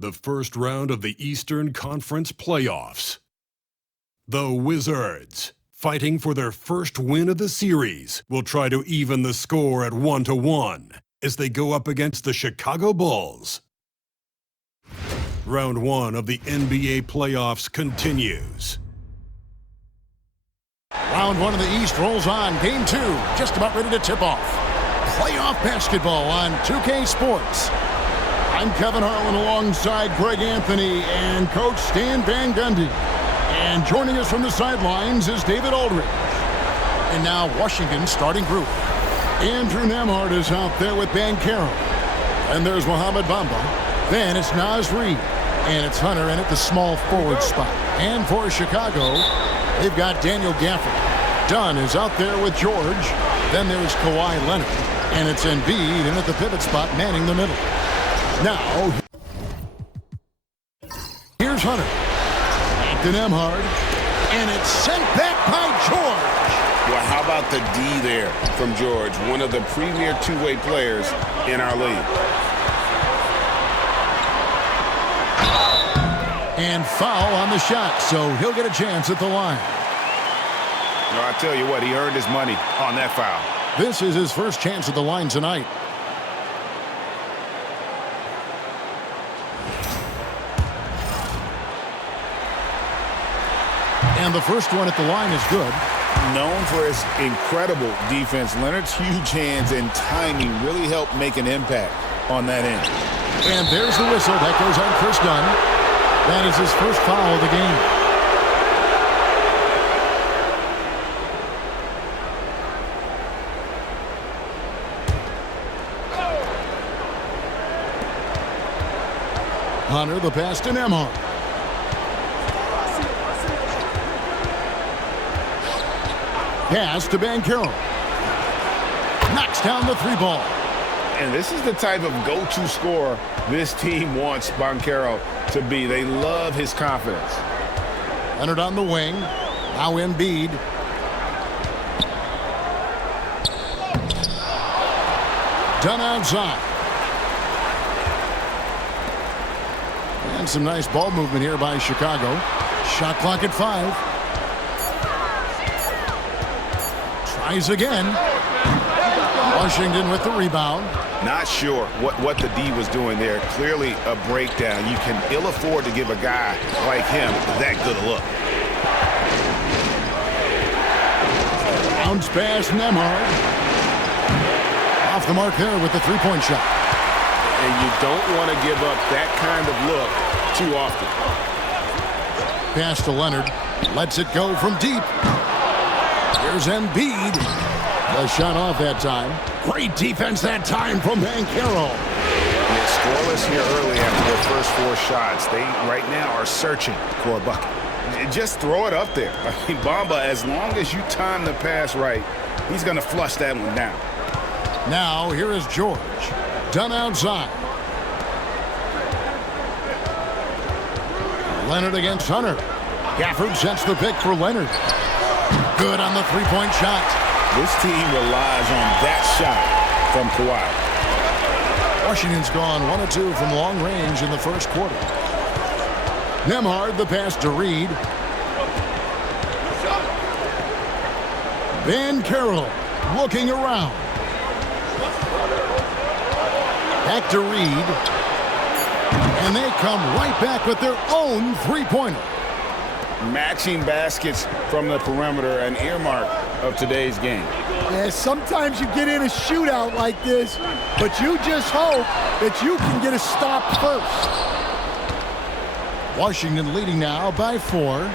the first round of the Eastern Conference playoffs. The Wizards, fighting for their first win of the series, will try to even the score at 1-1 as they go up against the Chicago Bulls. Round 1 of the NBA playoffs continues. Round 1 of the East rolls on. Game 2, just about ready to tip off. Playoff basketball on 2K Sports. I'm Kevin Harlan alongside Greg Anthony and Coach Stan Van Gundy. And joining us from the sidelines is David Aldridge. And now Washington's starting group. Andrew Nembhard is out there with Banchero. And there's Mohamed Bamba. Then it's Naz Reid. And it's Hunter in at the small forward spot. And for Chicago, they've got Daniel Gafford. Dunn is out there with George. Then there's Kawhi Leonard. And it's Embiid in at the pivot spot, manning the middle. Now, here's Hunter. Back to Nembhard. And it's sent back by George. Well, how about the D there from George, one of the premier two-way players in our league. And foul on the shot, so he'll get a chance at the line. No, I tell you what, he earned his money on that foul. This is his first chance at the line tonight. And the first one at the line is good. Known for his incredible defense, Leonard's huge hands and timing really helped make an impact on that end. And there's the whistle. That goes on Chris Dunn. That is his first foul of the game. Hunter, the pass to Nembhard. Pass to Banchero. Knocks down the three ball. And this is the type of go-to scorer this team wants Banchero to be. They love his confidence. Leonard on the wing. Now Embiid. Dunn outside. And some nice ball movement here by Chicago. Shot clock at 5. Tries again. Washington with the rebound. Not sure what the D was doing there. Clearly a breakdown. You can ill afford to give a guy like him that good a look. Bounce pass, Nembhard. Off the mark there with the three-point shot. And you don't want to give up that kind of look too often. Pass to Leonard. Lets it go from deep. Here's Embiid. The shot off that time. Great defense that time from Banchero. Yeah, scoreless here early after their first 4 shots. They right now are searching for a bucket. Just throw it up there. I mean, Bamba, as long as you time the pass right, he's going to flush that one down. Now here is George. Dunn outside. Leonard against Hunter. Gafford sets the pick for Leonard. Good on the three-point shot. This team relies on that shot from Kawhi. Washington's gone 1 of 2 from long range in the first quarter. Nembhard, the pass to Reid. Banchero looking around. Back to Reid. And they come right back with their own three-pointer. Matching baskets from the perimeter, an earmark of today's game. Yeah, sometimes you get in a shootout like this, but you just hope that you can get a stop first. Washington leading now by 4.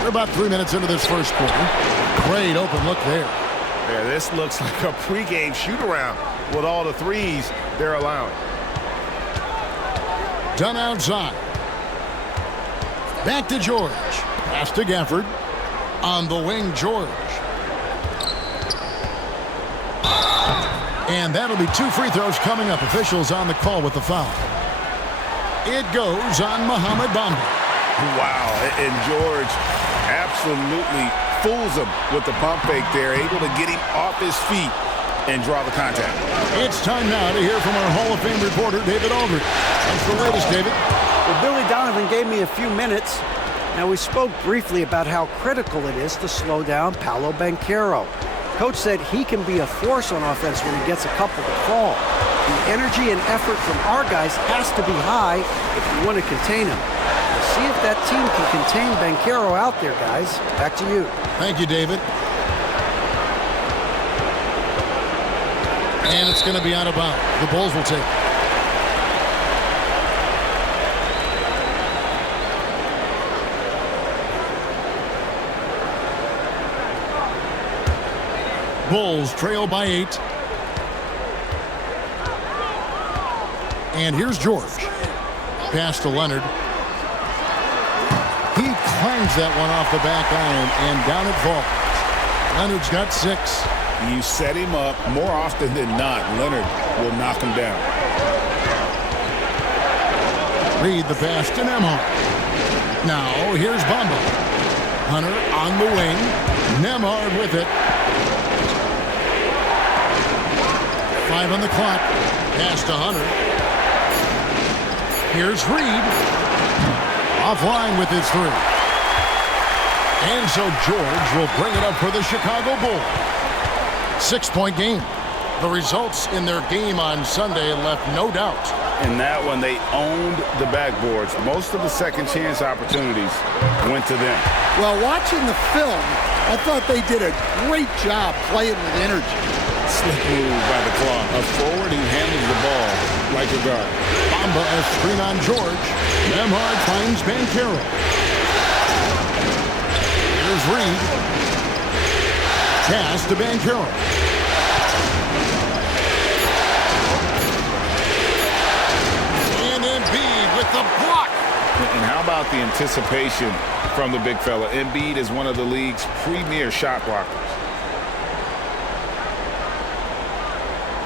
We're about 3 minutes into this first quarter. Great open look there. Yeah, this looks like a pregame shoot-around with all the threes they're allowing. Dunn outside. Back to George. Pass to Gafford. On the wing, George. And that'll be 2 free throws coming up. Officials on the call with the foul. It goes on Mohamed Bamba. Wow, and George absolutely fools him with the pump fake there, able to get him off his feet and draw the contact. It's time now to hear from our Hall of Fame reporter, David Aldridge. What's the latest, David? Well, Billy Donovan gave me a few minutes. Now, we spoke briefly about how critical it is to slow down Paolo Banchero. Coach said he can be a force on offense when he gets a couple to fall. The energy and effort from our guys has to be high if we want to contain him. We'll see if that team can contain Banchero out there, guys. Back to you. Thank you, David. And it's going to be out of bounds. The Bulls will take it. Bulls trail by 8. And here's George. Pass to Leonard. He climbs that one off the back iron, and down it falls. Leonard's got 6. You set him up, more often than not, Leonard will knock him down. Reed the pass to Nembhard. Now here's Bamba. Hunter on the wing. Nembhard with it. 5 on the clock. Pass to Hunter. Here's Reed. Offline with his 3. And so George will bring it up for the Chicago Bulls. 6-point game. The results in their game on Sunday left no doubt. In that one, they owned the backboards. Most of the second chance opportunities went to them. Well, watching the film, I thought they did a great job playing with energy. Slick move by the claw. A forward who handles the ball like a guard. Bamba a screen on George. Nembhard finds Banchero. Here's Reed. Pass to Banchero. And Embiid with the block. And how about the anticipation from the big fella? Embiid is one of the league's premier shot blockers.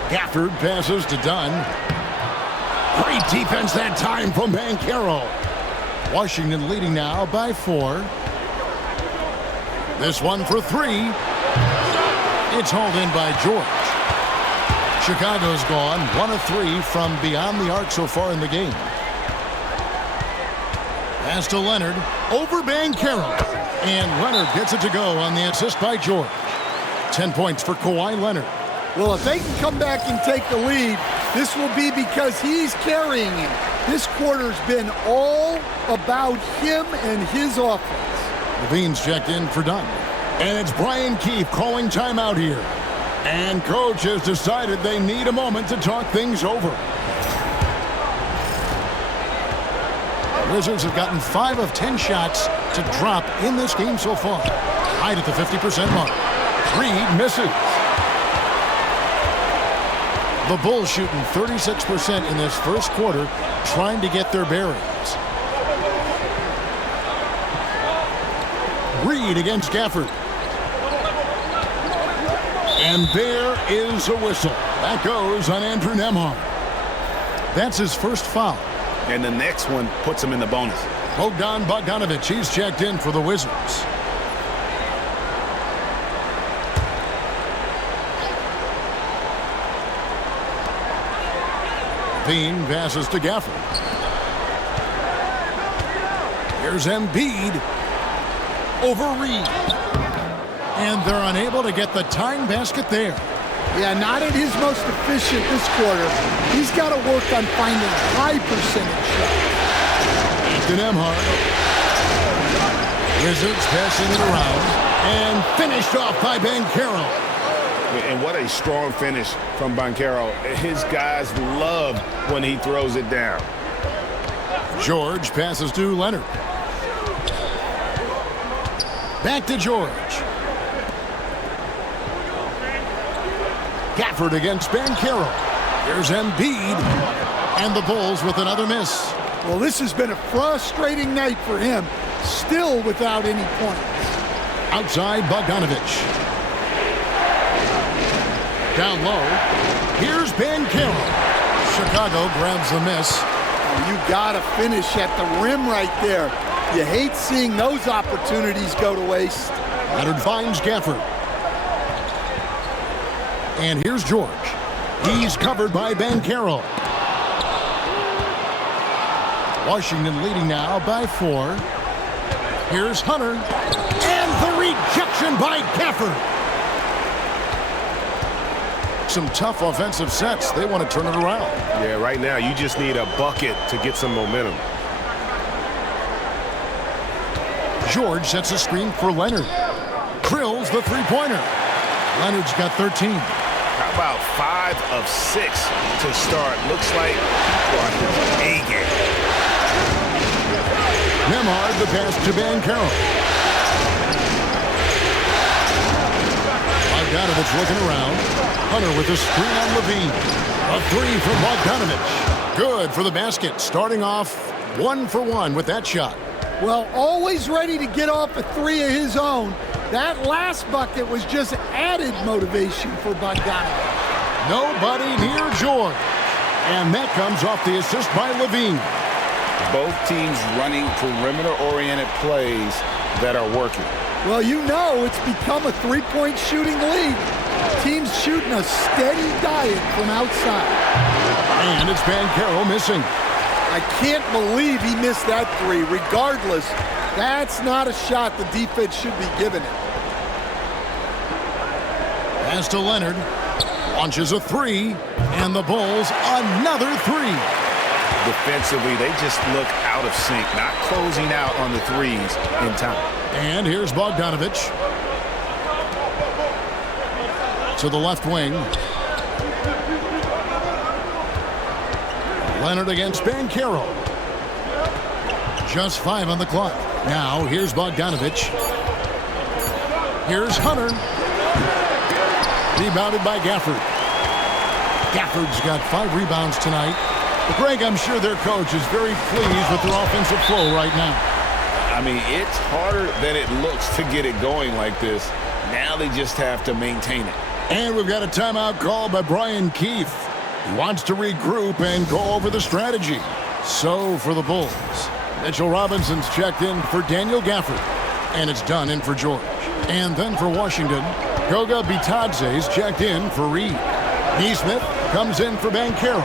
Gafford passes to Dunn. Great defense that time from Banchero. Washington leading now by 4. This one for 3. It's hauled in by George. Chicago's gone 1 of 3 from beyond the arc so far in the game. Pass to Leonard over Banchero. And Leonard gets it to go on the assist by George. 10 points for Kawhi Leonard. Well, if they can come back and take the lead, this will be because he's carrying it. This quarter's been all about him and his offense. Levine's checked in for Dunn. And it's Brian Keefe calling timeout here. And coach has decided they need a moment to talk things over. The Wizards have gotten 5 of 10 shots to drop in this game so far. Right at the 50% mark. Reed misses. The Bulls shooting 36% in this first quarter, trying to get their bearings. Reed against Gafford. And there is a whistle. That goes on Andrew Nembhard. That's his first foul. And the next one puts him in the bonus. Bogdan Bogdanovic, he's checked in for the Wizards. Bean passes to Gafford. Here's Embiid over Reed. And they're unable to get the tying basket there. Yeah, not at his most efficient this quarter. He's got to work on finding high percentage shots. To Nembhard. Wizards passing it around. And finished off by Banchero. And what a strong finish from Banchero. His guys love when he throws it down. George passes to Leonard. Back to George. Gafford against Banchero. Here's Embiid. And the Bulls with another miss. Well, this has been a frustrating night for him. Still without any points. Outside Bogdanovic. Down low. Here's Banchero. Chicago grabs the miss. You got to finish at the rim right there. You hate seeing those opportunities go to waste. Leonard finds Gafford. And here's George. He's covered by Banchero. Washington leading now by 4. Here's Hunter. And the rejection by Gafford. Some tough offensive sets. They want to turn it around. Yeah, right now you just need a bucket to get some momentum. George sets a screen for Leonard. Drills the three-pointer. Leonard's got 13. How about 5 of 6 to start? Looks like people are his A game. Nemhard the pass to Banchero. Bogdanovich looking around. Hunter with a screen on Levine. A 3 from Bogdanovich. Good for the basket. Starting off 1 for 1 with that shot. Well, always ready to get off a 3 of his own. That last bucket was just added motivation for Bogdanovich. Nobody near George. And that comes off the assist by Levine. Both teams running perimeter-oriented plays that are working. Well, you know it's become a three-point shooting league. Teams shooting a steady diet from outside. And it's Banchero missing. I can't believe he missed that 3. Regardless, that's not a shot the defense should be giving him. Pass to Leonard. Launches a 3. And the Bulls another 3. Defensively, they just look out of sync, not closing out on the threes in time. And here's Bogdanovich. To the left wing. Leonard against Banchero. Just 5 on the clock. Now, here's Bogdanovich. Here's Hunter. Rebounded by Gafford. Gafford's got 5 rebounds tonight. But Greg, I'm sure their coach is very pleased with their offensive flow right now. I mean, it's harder than it looks to get it going like this. Now they just have to maintain it. And we've got a timeout call by Brian Keefe. He wants to regroup and go over the strategy. So for the Bulls, Mitchell Robinson's checked in for Daniel Gafford. And it's done in for George. And then for Washington, Goga Bitadze's checked in for Reed. Neesmith comes in for Banchero.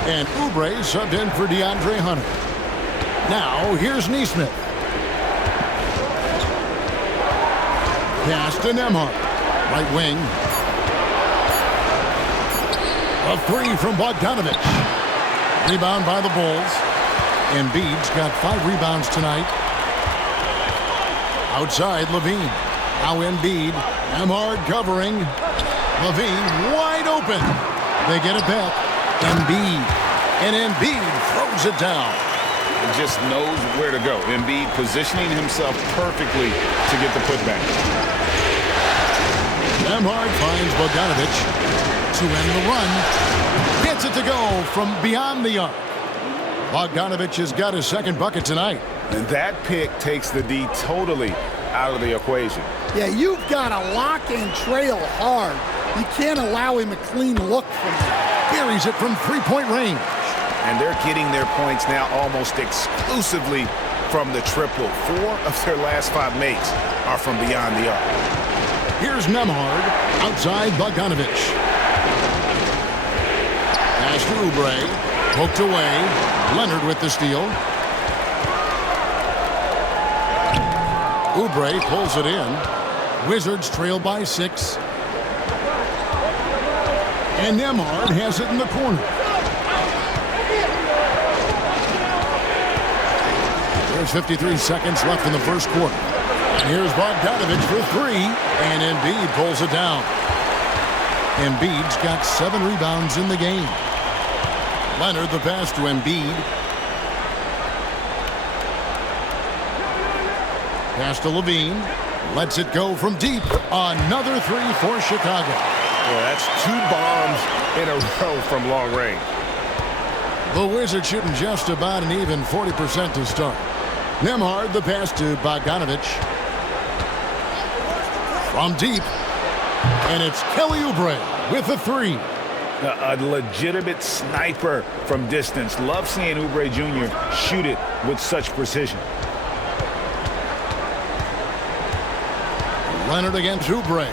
And Oubre subbed in for DeAndre Hunter. Now, here's Neesmith. Pass to Nemhard. Right wing. A 3 from Bogdanovich. Rebound by the Bulls. Embiid's got 5 rebounds tonight. Outside, Levine. Now Embiid. Nemhard covering. Levine wide open. They get it back. Embiid. And Embiid throws it down. He just knows where to go. Embiid positioning himself perfectly to get the putback. Nemhard finds Bogdanovich to end the run. Gets it to go from beyond the arc. Bogdanovich has got his second bucket tonight. And that pick takes the D totally out of the equation. Yeah, you've got to lock and trail hard. You can't allow him a clean look from there. Buries it from three-point range. And they're getting their points now almost exclusively from the triple. 4 of their last 5 makes are from beyond the arc. Here's Nemhard outside Bogdanovich. Pass to Oubre. Poked away. Leonard with the steal. Oubre pulls it in. Wizards trail by 6. And Nemhard has it in the corner. There's 53 seconds left in the first quarter. And here's Bogdanovich for 3. And Embiid pulls it down. Embiid's got 7 rebounds in the game. Leonard the pass to Embiid. Pass to Levine. Lets it go from deep. Another 3 for Chicago. Well, that's 2 bombs in a row from long range. The Wizards shooting just about an even 40% to start. Nemhard the pass to Bogdanovich. From deep. And it's Kelly Oubre with the 3. A legitimate sniper from distance. Love seeing Oubre Jr. shoot it with such precision. Leonard against Oubre.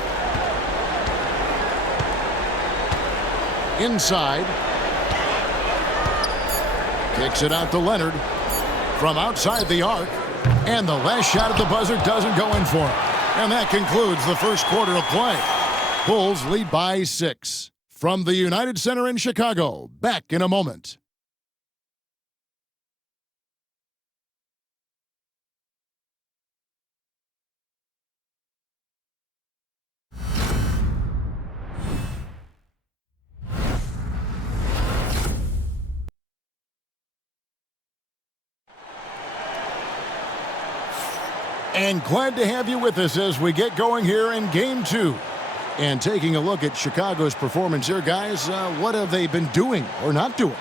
inside. Kicks it out to Leonard from outside the arc. And the last shot at the buzzer doesn't go in for him. And that concludes the first quarter of play. Bulls lead by 6. From the United Center in Chicago, back in a moment. And glad to have you with us as we get going here in Game 2. And taking a look at Chicago's performance here, guys, what have they been doing or not doing?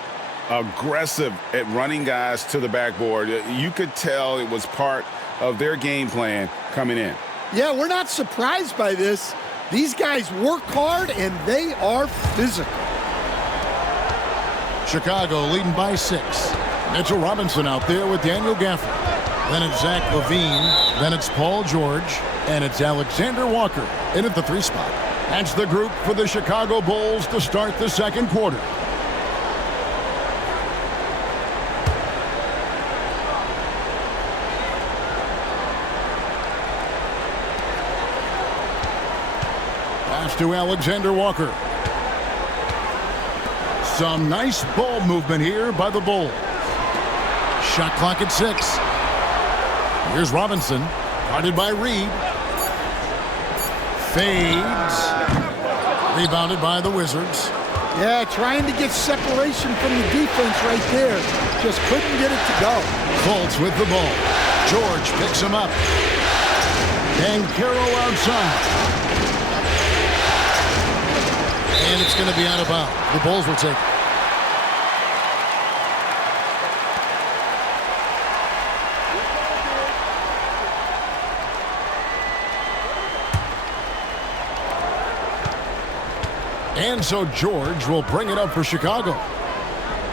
Aggressive at running guys to the backboard. You could tell it was part of their game plan coming in. Yeah, we're not surprised by this. These guys work hard and they are physical. Chicago leading by 6. Mitchell Robinson out there with Daniel Gafford. Then it's Zach LaVine. Then it's Paul George. And it's Alexander Walker in at the 3 spot. That's the group for the Chicago Bulls to start the second quarter. Pass to Alexander Walker. Some nice ball movement here by the Bulls. Shot clock at 6. Here's Robinson. Guarded by Reed. Fades. Rebounded by the Wizards. Yeah, trying to get separation from the defense right there. Just couldn't get it to go. Fultz with the ball. George picks him up. Banchero outside. And it's going to be out of bounds. The Bulls will take it. And so George will bring it up for Chicago.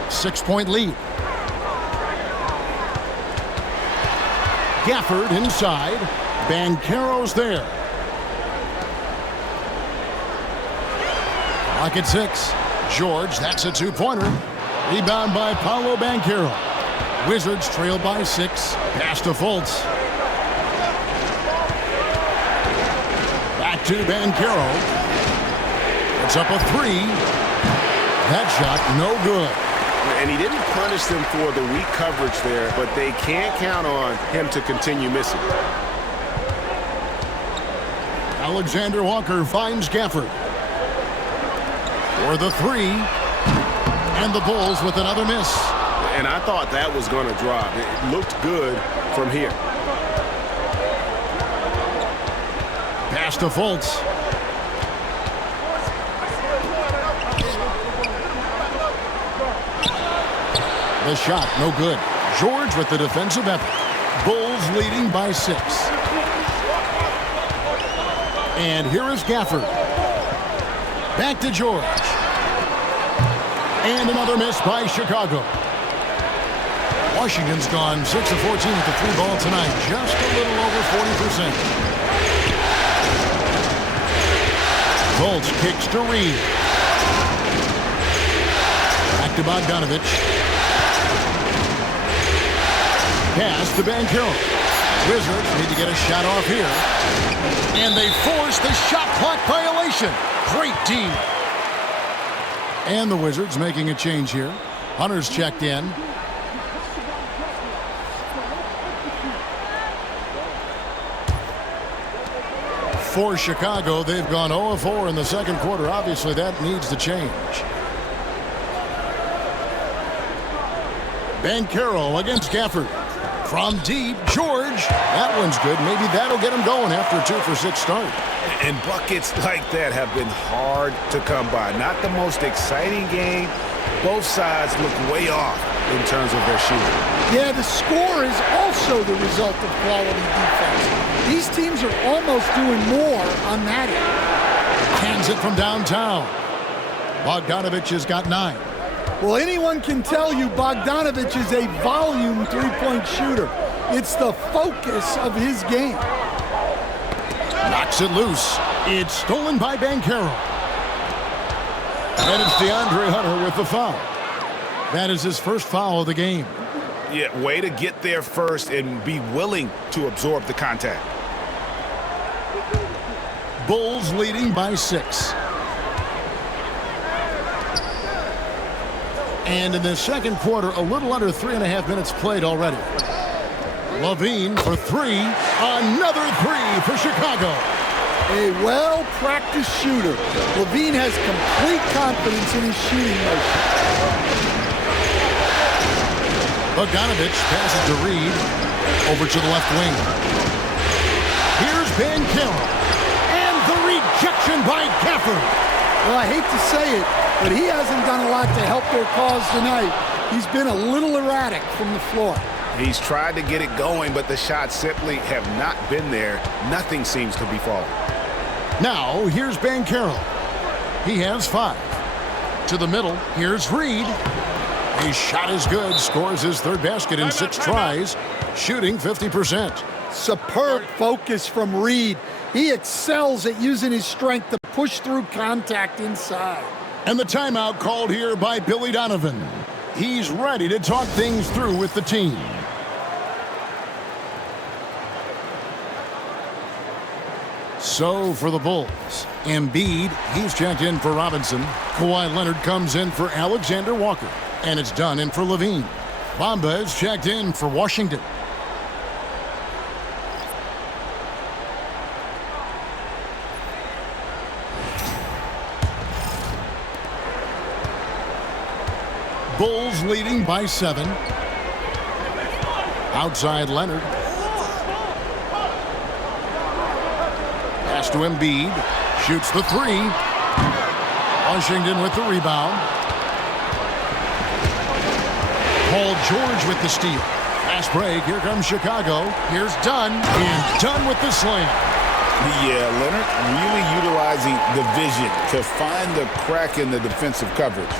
6-point lead. Gafford inside. Banchero's there. Clock at 6. George, that's a 2-pointer. Rebound by Paolo Banchero. Wizards trail by 6. Pass to Fultz. Back to Banchero. It's up a 3. That shot, no good. And he didn't punish them for the weak coverage there, but they can't count on him to continue missing. Alexander Walker finds Gafford. For the 3. And the Bulls with another miss. And I thought that was going to drop. It looked good from here. Pass to Fultz. The shot, no good. George with the defensive effort. Bulls leading by 6. And here is Gafford. Back to George. And another miss by Chicago. Washington's gone 6 of 14 with the 3 ball tonight. Just a little over 40%. Fultz kicks to Reed. Back to Bogdanovich. Pass to Banchero. Wizards need to get a shot off here. And they force the shot clock violation. Great D. And the Wizards making a change here. Hunter's checked in. For Chicago, they've gone 0 of 4 in the second quarter. Obviously, that needs to change. Banchero against Gafford. From deep, George. That one's good. Maybe that'll get him going after a 2-for-6 start. And buckets like that have been hard to come by. Not the most exciting game. Both sides look way off in terms of their shooting. Yeah, the score is also the result of quality defense. These teams are almost doing more on that end. Hands it from downtown. Bogdanovich has got 9. Well, anyone can tell you Bogdanovich is a volume three-point shooter. It's the focus of his game. Knocks it loose. It's stolen by Banchero. And it's DeAndre Hunter with the foul. That is his first foul of the game. Yeah, way to get there first and be willing to absorb the contact. Bulls leading by 6. And in the second quarter, a little under 3.5 minutes played already. LaVine for 3. Another 3 for Chicago. A well-practiced shooter. LaVine has complete confidence in his shooting motion. Bogdanovich passes to Reed. Over to the left wing. Here's Banchero. And the rejection by Gafford. Well, I hate to say it, but he hasn't done a lot to help their cause tonight. He's been a little erratic from the floor. He's tried to get it going, but the shots simply have not been there. Nothing seems to be falling. Now, here's Banchero. He has 5. To the middle, here's Reed. His shot is good, scores his third basket in 6 tries, shooting 50%. Superb focus from Reed. He excels at using his strength to push through contact inside. And the timeout called here by Billy Donovan. He's ready to talk things through with the team. So for the Bulls, Embiid, he's checked in for Robinson. Kawhi Leonard comes in for Alexander Walker. And it's done in for LaVine. Bamba is checked in for Washington. Bulls leading by 7. Outside Leonard. Pass to Embiid. Shoots the 3. Washington with the rebound. Paul George with the steal. Fast break. Here comes Chicago. Here's Dunn. And Dunn with the slam. Yeah, Leonard really utilizing the vision to find the crack in the defensive coverage.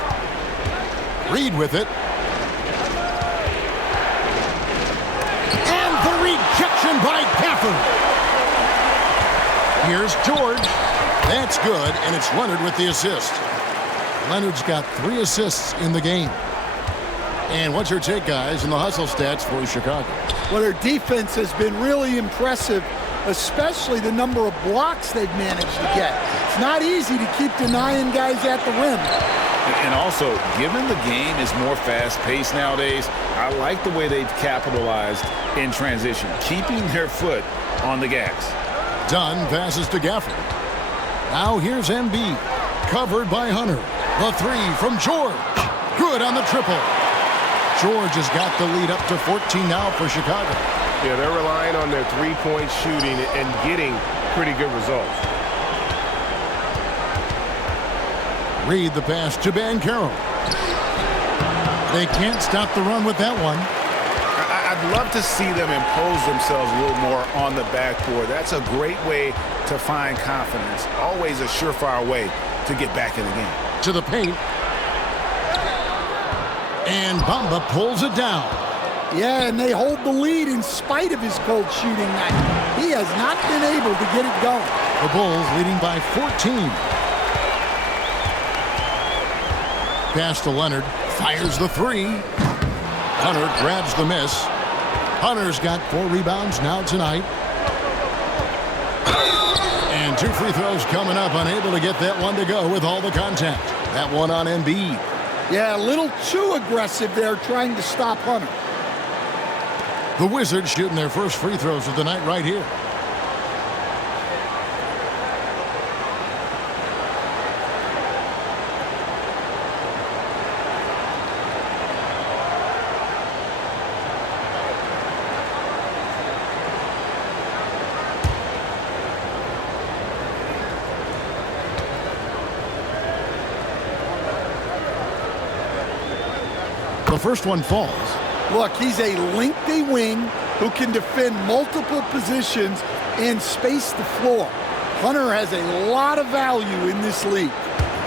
Reed with it. And the rejection by Gafford. Here's George. That's good, and it's Leonard with the assist. Leonard's got 3 assists in the game. And what's your take, guys, in the hustle stats for Chicago? Well, their defense has been really impressive, especially the number of blocks they've managed to get. It's not easy to keep denying guys at the rim. And also, given the game is more fast-paced nowadays, I like the way they've capitalized in transition, keeping their foot on the gas. Dunn passes to Gafford. Now here's Embiid, covered by Hunter. The 3 from George. Good on the triple. George has got the lead up to 14 now for Chicago. Yeah, they're relying on their three-point shooting and getting pretty good results. Reed the pass to Banchero. They can't stop the run with that one. I'd love to see them impose themselves a little more on the backboard. That's a great way to find confidence. Always a surefire way to get back in the game. To the paint. And Bamba pulls it down. Yeah, and they hold the lead in spite of his cold shooting night. He has not been able to get it going. The Bulls leading by 14. Pass to Leonard. Fires the 3. Hunter grabs the miss. Hunter's got 4 rebounds now tonight. And 2 free throws coming up. Unable to get that one to go with all the contact. That one on Embiid. Yeah, a little too aggressive there trying to stop Hunter. The Wizards shooting their first free throws of the night right here. The first one falls. Look, he's a lengthy wing who can defend multiple positions and space the floor. Hunter has a lot of value in this league.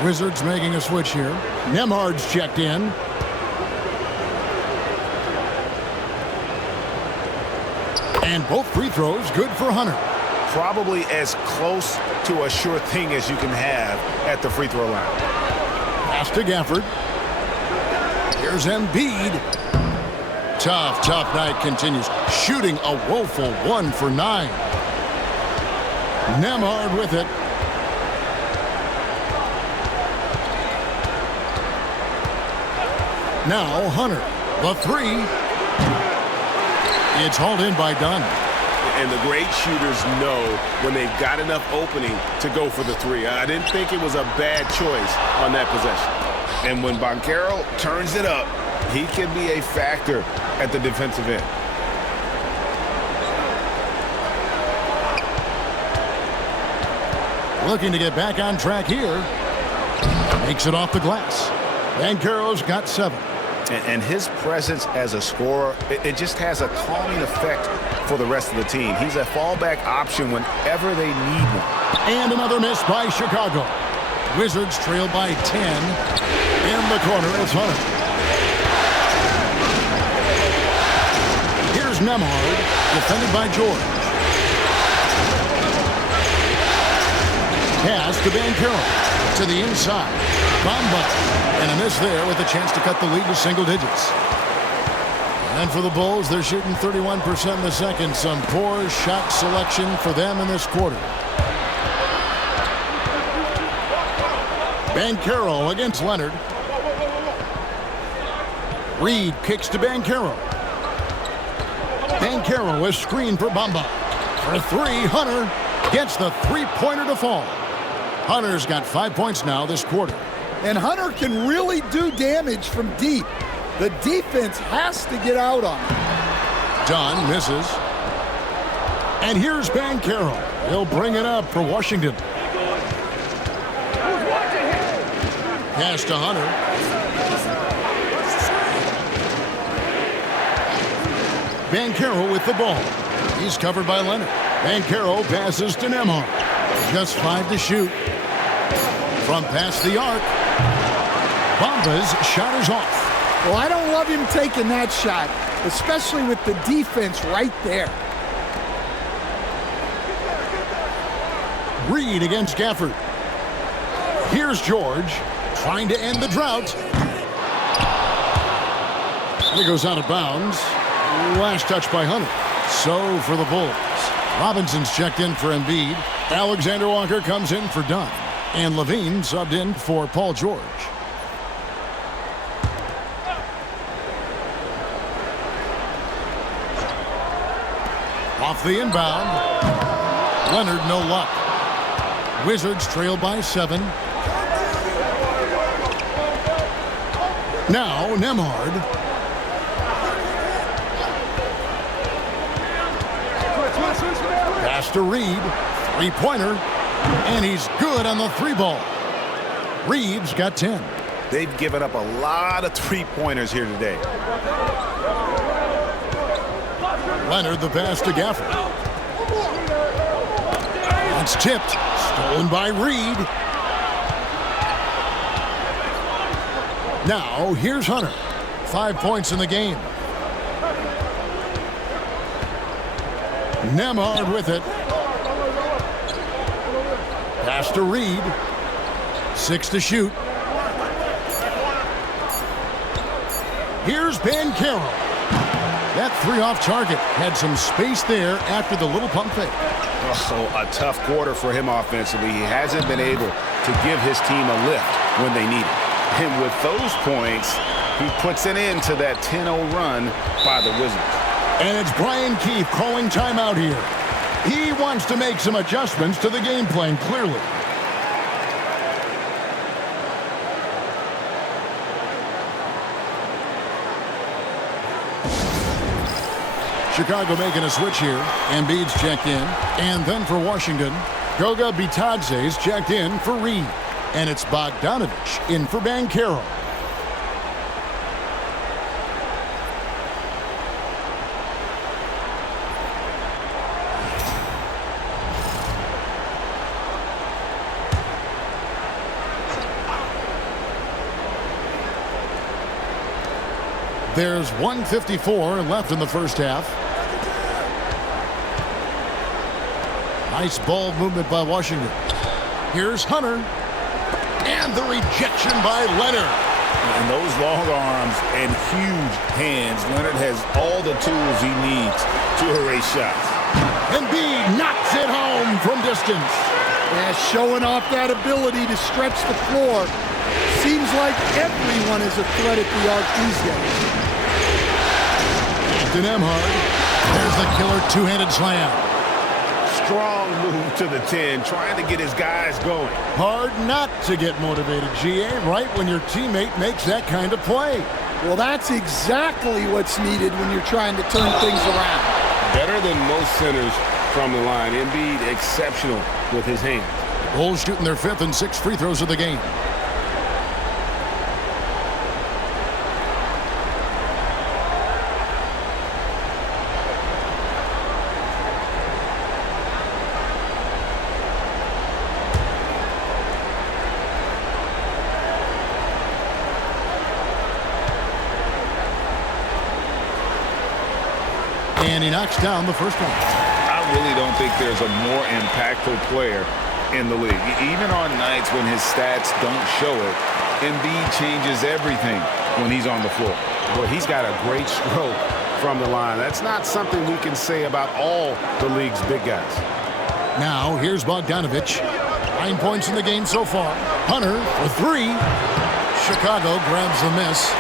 Wizards making a switch here. Nembhard's checked in. And both free throws good for Hunter. Probably as close to a sure thing as you can have at the free throw line. Pass to Gafford. Here's Embiid. Tough night continues. Shooting a woeful 1 for 9. Nemhard with it. Now Hunter. The 3. It's hauled in by Dunn. And the great shooters know when they've got enough opening to go for the 3. I didn't think it was a bad choice on that possession. And when Banchero turns it up, he can be a factor at the defensive end. Looking to get back on track here. Makes it off the glass. Banchero's got 7. And his presence as a scorer, it just has a calming effect for the rest of the team. He's a fallback option whenever they need one. And another miss by Chicago. Wizards trail by 10. In the corner, it's Hunter. Here's Nemhard, defended by George. Pass to Banchero. To the inside. Bamba. And a miss there with a chance to cut the lead to single digits. And for the Bulls, they're shooting 31% in the second. Some poor shot selection for them in this quarter. Banchero against Leonard. Reed kicks to Banchero. Banchero is screened for Bamba. For 3, Hunter gets the 3-pointer to fall. Hunter's got 5 points now this quarter. And Hunter can really do damage from deep. The defense has to get out on him. Dunn misses. And here's Banchero. He'll bring it up for Washington. Pass to Hunter. Banchero with the ball. He's covered by Leonard. Banchero passes to Nemhard. Just 5 to shoot. From past the arc. Bamba's shot is off. Well, I don't love him taking that shot, especially with the defense right there. Reed against Gafford. Here's George, trying to end the drought. And it goes out of bounds. Last touch by Hunter. So for the Bulls. Robinson's checked in for Embiid. Alexander Walker comes in for Dunn. And Levine subbed in for Paul George. Off the inbound. Leonard, no luck. Wizards trail by 7. Now Nemhard. Pass to Reed. 3-pointer. And he's good on the 3-ball. Reed's got 10. They've given up a lot of 3-pointers here today. Leonard the pass to Gafford. It's tipped. Stolen by Reed. Now here's Hunter. 5 points in the game. Nemhard with it. Pass to Reed. 6 to shoot. Here's Banchero. That 3 off target had some space there after the little pump fake. Oh, a tough quarter for him offensively. He hasn't been able to give his team a lift when they need it. And with those points, he puts an end to that 10-0 run by the Wizards. And it's Brian Keefe calling timeout here. He wants to make some adjustments to the game plan, clearly. Chicago making a switch here. Embiid's checked in. And then for Washington, Goga Bitadze's checked in for Reed. And it's Bogdanovich in for Banchero. There's 1:54 left in the first half. Nice ball movement by Washington. Here's Hunter. And the rejection by Leonard. And those long arms and huge hands, Leonard has all the tools he needs to erase shots. Embiid knocks it home from distance. Yeah, showing off that ability to stretch the floor. Seems like everyone is a threat at the arc these days. Nemhard. There's the killer two-handed slam. Strong move to the 10, trying to get his guys going. Hard not to get motivated, GA, right when your teammate makes that kind of play. Well, that's exactly what's needed when you're trying to turn things around. Better than most centers from the line. Embiid exceptional with his hands. Bulls shooting their 5th and 6th free throws of the game. And he knocks down the first one. I really don't think there's a more impactful player in the league. Even on nights when his stats don't show it, Embiid changes everything when he's on the floor. Boy, he's got a great stroke from the line. That's not something we can say about all the league's big guys. Now, here's Bogdanovich. 9 points in the game so far. Hunter for 3. Chicago grabs the miss.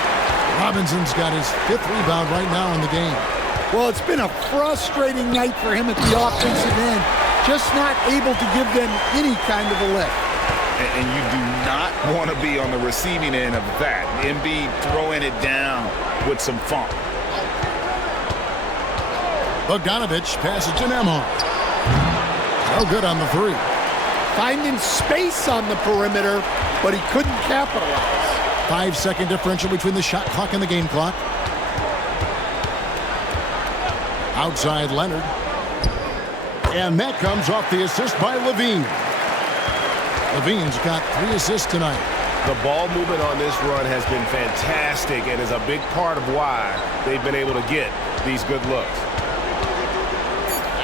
Robinson's got his 5th rebound right now in the game. Well, it's been a frustrating night for him at the offensive end. Just not able to give them any kind of a lift. And you do not want to be on the receiving end of that. Embiid throwing it down with some funk. Bogdanovich passes to Nemhard. No good on the 3. Finding space on the perimeter, but he couldn't capitalize. 5-second differential between the shot clock and the game clock. Outside Leonard. And that comes off the assist by Levine. Levine's got 3 assists tonight. The ball movement on this run has been fantastic and is a big part of why they've been able to get these good looks.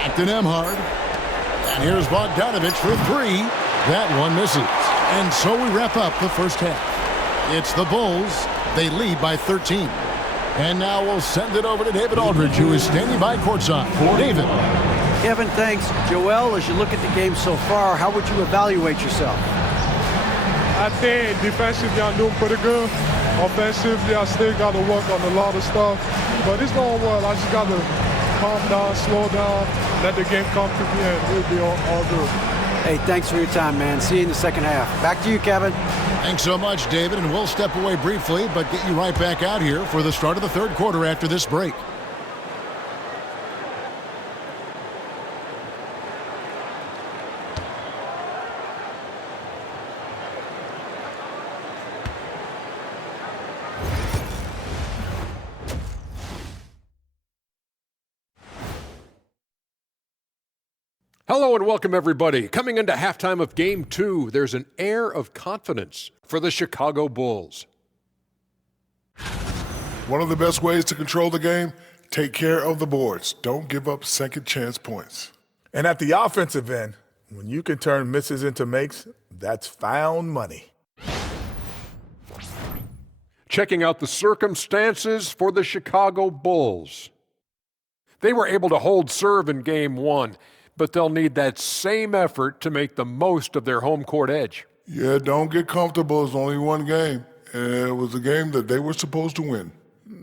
Back to Nemhard. And here's Bogdanovich for 3. That one misses. And so we wrap up the first half. It's the Bulls. They lead by 13. And now we'll send it over to David Aldridge, who is standing by courtside. David. Kevin, thanks. Joel, as you look at the game so far, how would you evaluate yourself? I think defensively I'm doing pretty good. Offensively, I still got to work on a lot of stuff. But it's going well. I just got to calm down, slow down, let the game come to me, and we'll be all good. Hey, thanks for your time, man. See you in the second half. Back to you, Kevin. Thanks so much, David, and we'll step away briefly, but get you right back out here for the start of the third quarter after this break. Hello and welcome, everybody. Coming into halftime of Game 2, there's an air of confidence for the Chicago Bulls. One of the best ways to control the game, take care of the boards. Don't give up second chance points. And at the offensive end, when you can turn misses into makes, that's found money. Checking out the circumstances for the Chicago Bulls. They were able to hold serve in Game 1. But they'll need that same effort to make the most of their home court edge. Yeah, don't get comfortable. It's only one game. It was a game that they were supposed to win.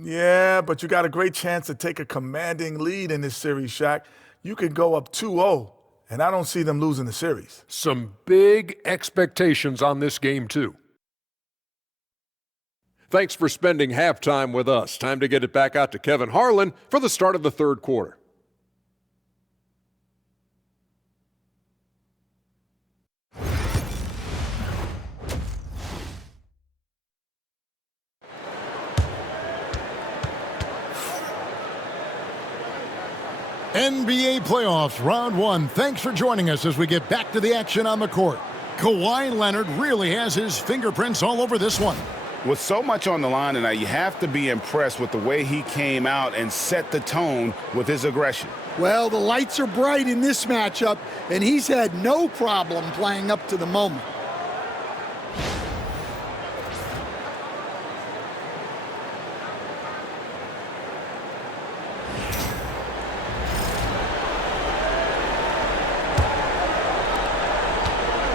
Yeah, but you got a great chance to take a commanding lead in this series, Shaq. You can go up 2-0, and I don't see them losing the series. Some big expectations on this game, too. Thanks for spending halftime with us. Time to get it back out to Kevin Harlan for the start of the third quarter. NBA playoffs, round 1. Thanks for joining us as we get back to the action on the court. Kawhi Leonard really has his fingerprints all over this one. With so much on the line tonight, you have to be impressed with the way he came out and set the tone with his aggression. Well, the lights are bright in this matchup, and he's had no problem playing up to the moment.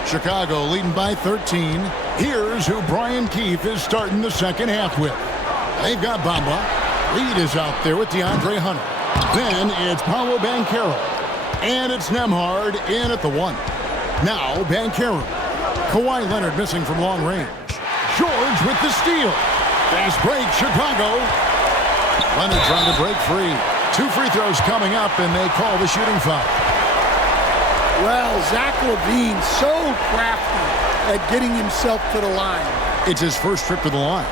Chicago leading by 13. Here's who Brian Keefe is starting the second half with. They've got Bamba. Reed is out there with DeAndre Hunter. Then it's Paolo Banchero. And it's Nembhard in at the 1. Now Banchero. Kawhi Leonard missing from long range. George with the steal. Fast break, Chicago. Leonard trying to break free. 2 free throws coming up, and they call the shooting foul. Well, Zach LaVine so crafty at getting himself to the line. It's his first trip to the line.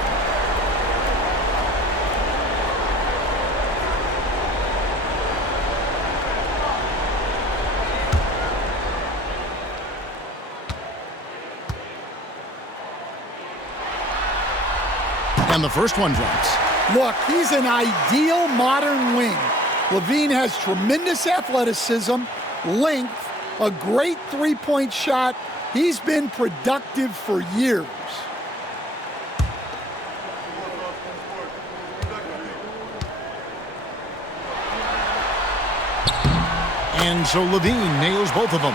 And the first one drops. Look, he's an ideal modern wing. LaVine has tremendous athleticism, length, a great three-point shot. He's been productive for years. And so LaVine nails both of them.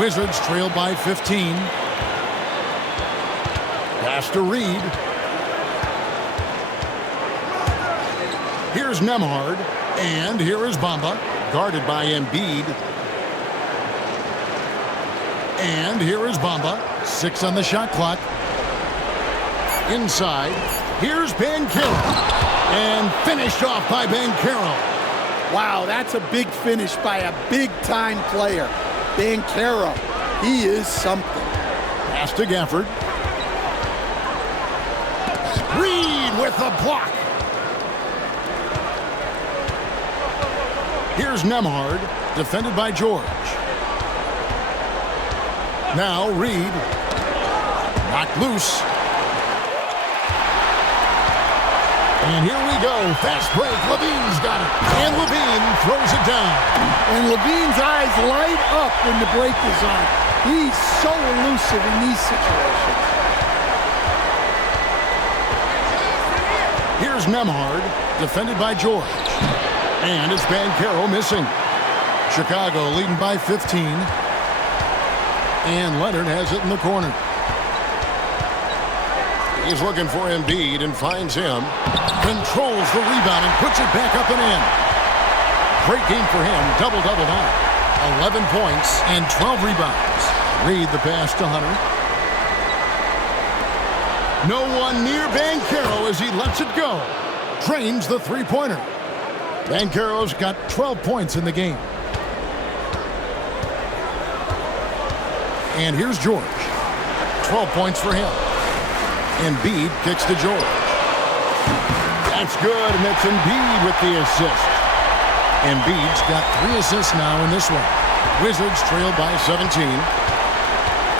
Wizards trail by 15. Pass to Reed. Here's Nembhard. And here is Bamba, guarded by Embiid. And here is Bamba. 6 on the shot clock. Inside. Here's Banchero. And finished off by Banchero. Wow, that's a big finish by a big-time player. Banchero, he is something. Pass to Gafford. Reed with the block. Here's Nembhard, defended by George. Now Reed. Knocked loose. And here we go. Fast break. LaVine's got it. And LaVine throws it down. And LaVine's eyes light up when the break is on. He's so elusive in these situations. Here's Nembhard, defended by George. And it's Banchero missing. Chicago leading by 15. And Leonard has it in the corner. He's looking for Embiid and finds him. Controls the rebound and puts it back up and in. Great game for him. Double-double now. 11 points and 12 rebounds. Reed the pass to Hunter. No one near Banchero as he lets it go. Drains the three-pointer. Banchero's got 12 points in the game. And here's George. 12 points for him. Embiid kicks to George. That's good, and it's Embiid with the assist. Embiid's got 3 assists now in this one. Wizards trail by 17.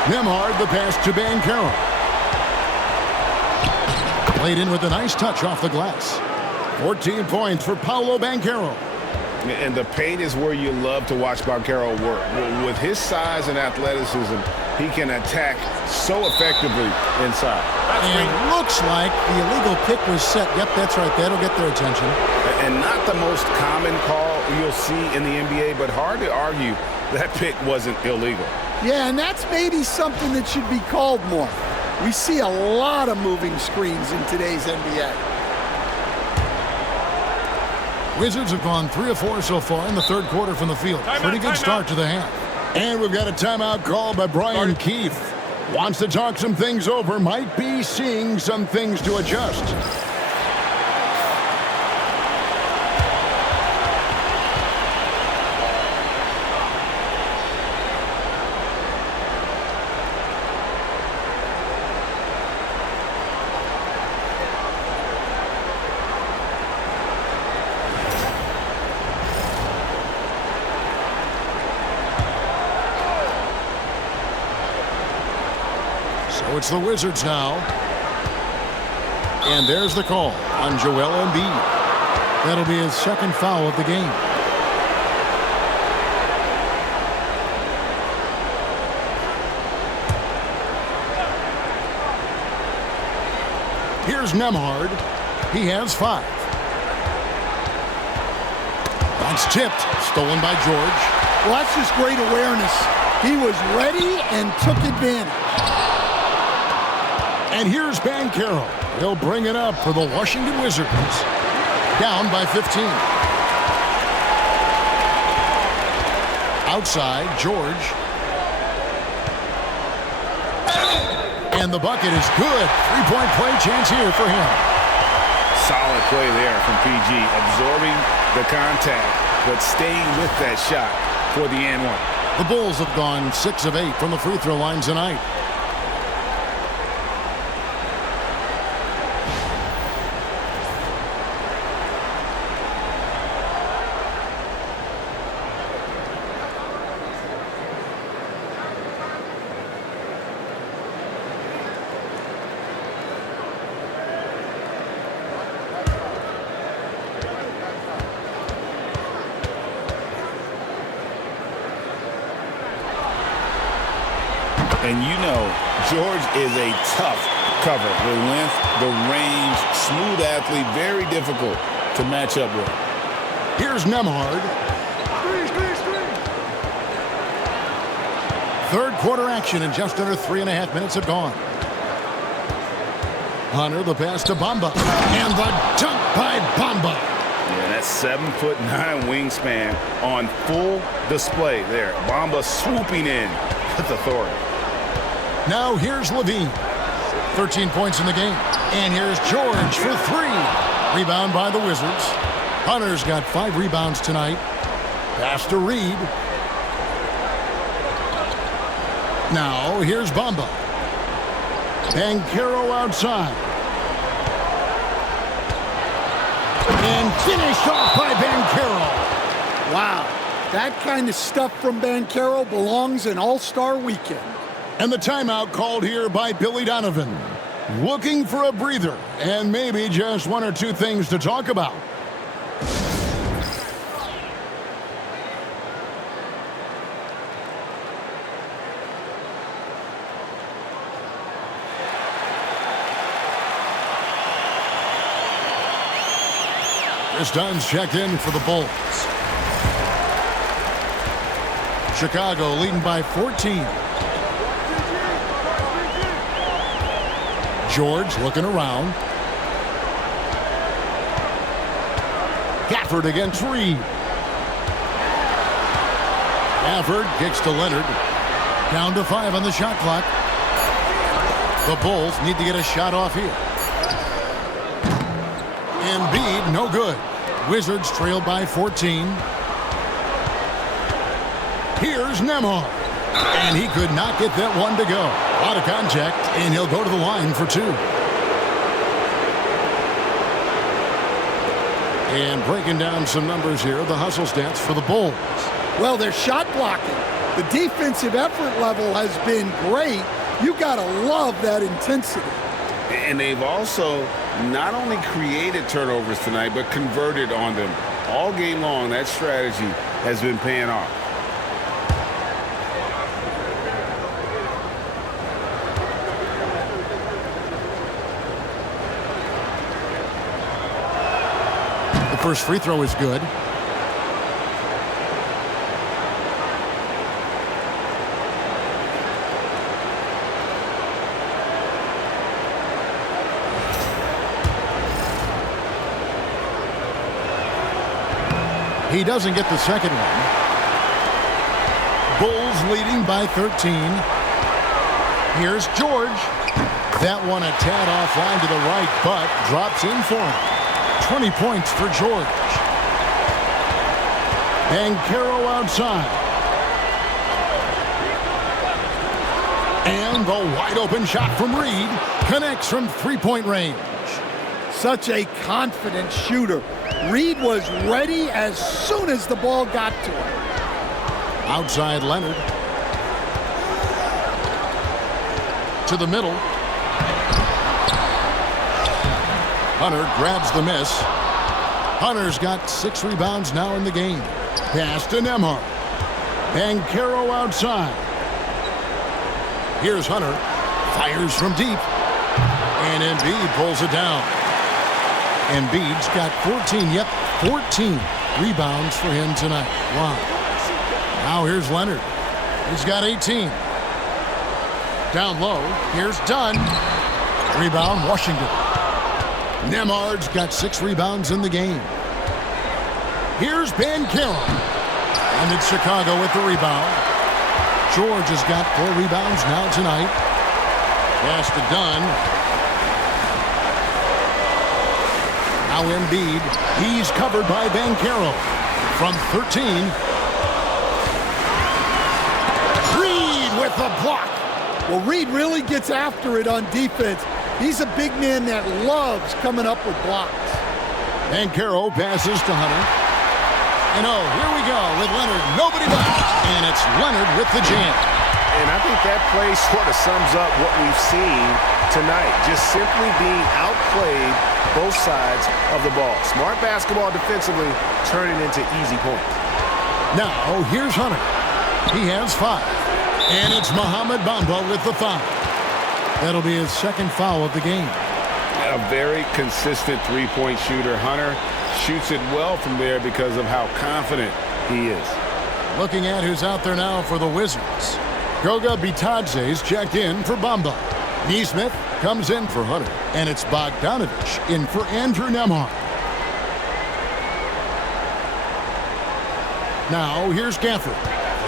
Nembhard the pass to Banchero. Played in with a nice touch off the glass. 14 points for Paolo Banchero. And the paint is where you love to watch Banchero work. With his size and athleticism, he can attack so effectively inside. And looks like the illegal pick was set. Yep, that's right. That'll get their attention. And not the most common call you'll see in the NBA, but hard to argue that pick wasn't illegal. Yeah, and that's maybe something that should be called more. We see a lot of moving screens in today's NBA. Wizards have gone 3 of 4 so far in the third quarter from the field. Pretty good start to the half. And we've got a timeout called by Brian Keefe. Wants to talk some things over. Might be seeing some things to adjust. It's the Wizards now. And there's the call on Joel Embiid. That'll be his second foul of the game. Here's Nembhard. He has 5. That's tipped. Stolen by George. Well, that's just great awareness. He was ready and took advantage. And here's Banchero. He'll bring it up for the Washington Wizards. Down by 15. Outside, George. And the bucket is good. Three-point play chance here for him. Solid play there from PG. Absorbing the contact, but staying with that shot for the and one. The Bulls have gone 6 of 8 from the free throw line tonight. And you know, George is a tough cover. The length, the range, smooth athlete, very difficult to match up with. Here's Nembhard. Third quarter action, and just under 3.5 minutes have gone. Hunter, the pass to Bamba. And the dunk by Bamba. Yeah, that's 7'9" wingspan on full display there. Bamba swooping in with authority. Now here's Levine. 13 points in the game. And here's George for 3. Rebound by the Wizards. Hunter's got 5 rebounds tonight. Pass to Reed. Now here's Bamba. Banchero outside. And finished off by Banchero. Wow, that kind of stuff from Banchero belongs in All-Star Weekend. And the timeout called here by Billy Donovan. Looking for a breather and maybe just 1 or 2 things to talk about. Chris Dunn's checked in for the Bulls. Chicago leading by 14. George looking around. Gafford against Reed. Gafford kicks to Leonard. Down to 5 on the shot clock. The Bulls need to get a shot off here. Embiid, no good. Wizards trailed by 14. Here's Nembhard. And he could not get that one to go. Out of contact, and he'll go to the line for 2. And breaking down some numbers here, the hustle stats for the Bulls. Well, they're shot blocking. The defensive effort level has been great. You gotta love that intensity. And they've also not only created turnovers tonight, but converted on them. All game long, that strategy has been paying off. The first free throw is good. He doesn't get the second one. Bulls leading by 13. Here's George. That one a tad offline to the right, but drops in for him. 20 points for George. Banchero outside. And the wide open shot from Reed connects from 3-point range. Such a confident shooter. Reed was ready as soon as the ball got to him. Outside Leonard. To the middle. Hunter grabs the miss. Hunter's got 6 rebounds now in the game. Pass to Nembhard. Banchero outside. Here's Hunter. Fires from deep. And Embiid pulls it down. Embiid's got 14 rebounds for him tonight. Wow. Now here's Leonard. He's got 18. Down low, here's Dunn. Rebound, Washington. Nemhard's got 6 rebounds in the game. Here's Banchero. And it's Chicago with the rebound. George has got 4 rebounds now tonight. Pass to Dunn. Now Embiid. He's covered by Banchero. From 13. Reed with the block. Well, Reed really gets after it on defense. He's a big man that loves coming up with blocks. Banchero passes to Hunter. And oh, here we go with Leonard. Nobody back. And it's Leonard with the jam. And I think that play sort of sums up what we've seen tonight. Just simply being outplayed both sides of the ball. Smart basketball defensively, turning into easy points. Now, here's Hunter. He has 5. And it's Mohamed Bamba with the foul. That'll be his 2nd foul of the game. A very consistent three-point shooter. Hunter shoots it well from there because of how confident he is. Looking at who's out there now for the Wizards. Goga Bitadze's checked in for Bamba. Neesmith comes in for Hunter. And it's Bogdanovich in for Andrew Nemhard. Now here's Gafford.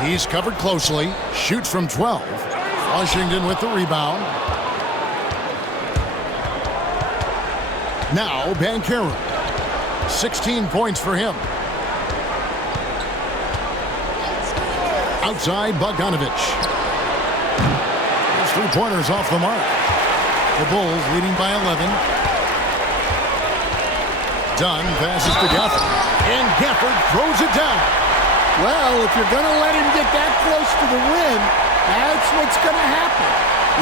He's covered closely. Shoots from 12. Washington with the rebound. Now Banchero. 16 points for him. Outside Bogdanovich. Those 3-pointers off the mark. The Bulls leading by 11. Dunn passes to Gafford. And Gafford throws it down. Well, if you're going to let him get that close to the rim, that's what's going to happen.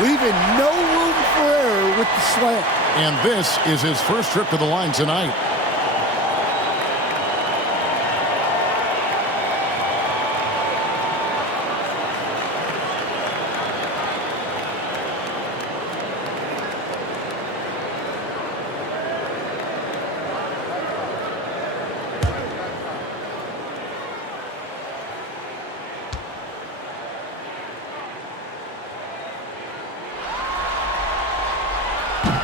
Leaving no room for error with the slam. And this is his first trip to the line tonight.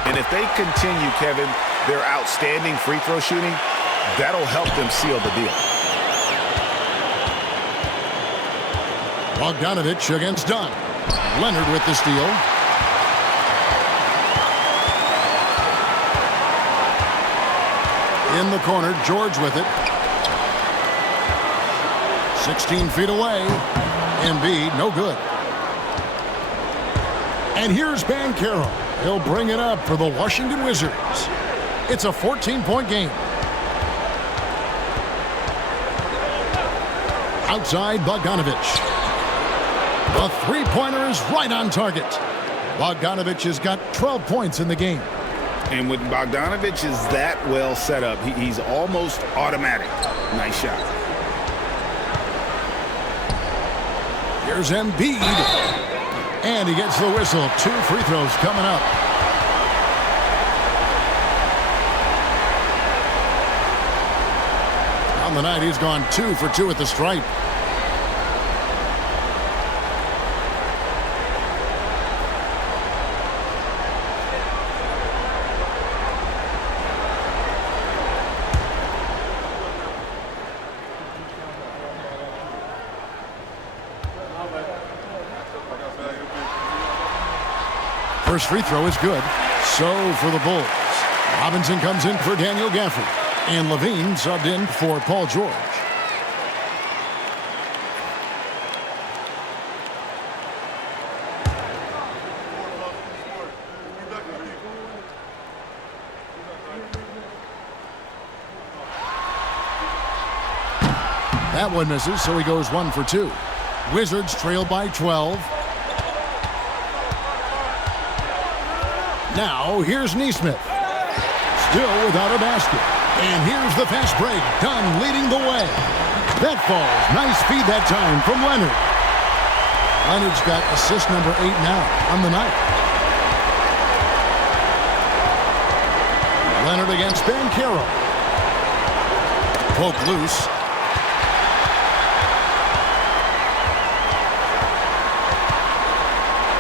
And if they continue, Kevin, their outstanding free throw shooting, that'll help them seal the deal. Bogdanovich against Dunn. Leonard with the steal. In the corner, George with it. 16 feet away. Embiid, no good. And here's Banchero. He'll bring it up for the Washington Wizards. It's a 14-point game. Outside Bogdanovich. The three-pointer is right on target. Bogdanovich has got 12 points in the game. And when Bogdanovich is that well set up, he's almost automatic. Nice shot. Here's Embiid. And he gets the whistle. 2 free throws coming up. On the night, he's gone 2 for 2 at the stripe. First free throw is good. So for the Bulls. Robinson comes in for Daniel Gafford. And Levine subbed in for Paul George. That one misses, so he goes 1 for 2. Wizards trail by 12. Now, here's Neesmith. Still without a basket. And here's the fast break. Dunn leading the way. That falls. Nice feed that time from Leonard. Leonard's got assist number 8 now on the night. Leonard against Banchero. Poke loose.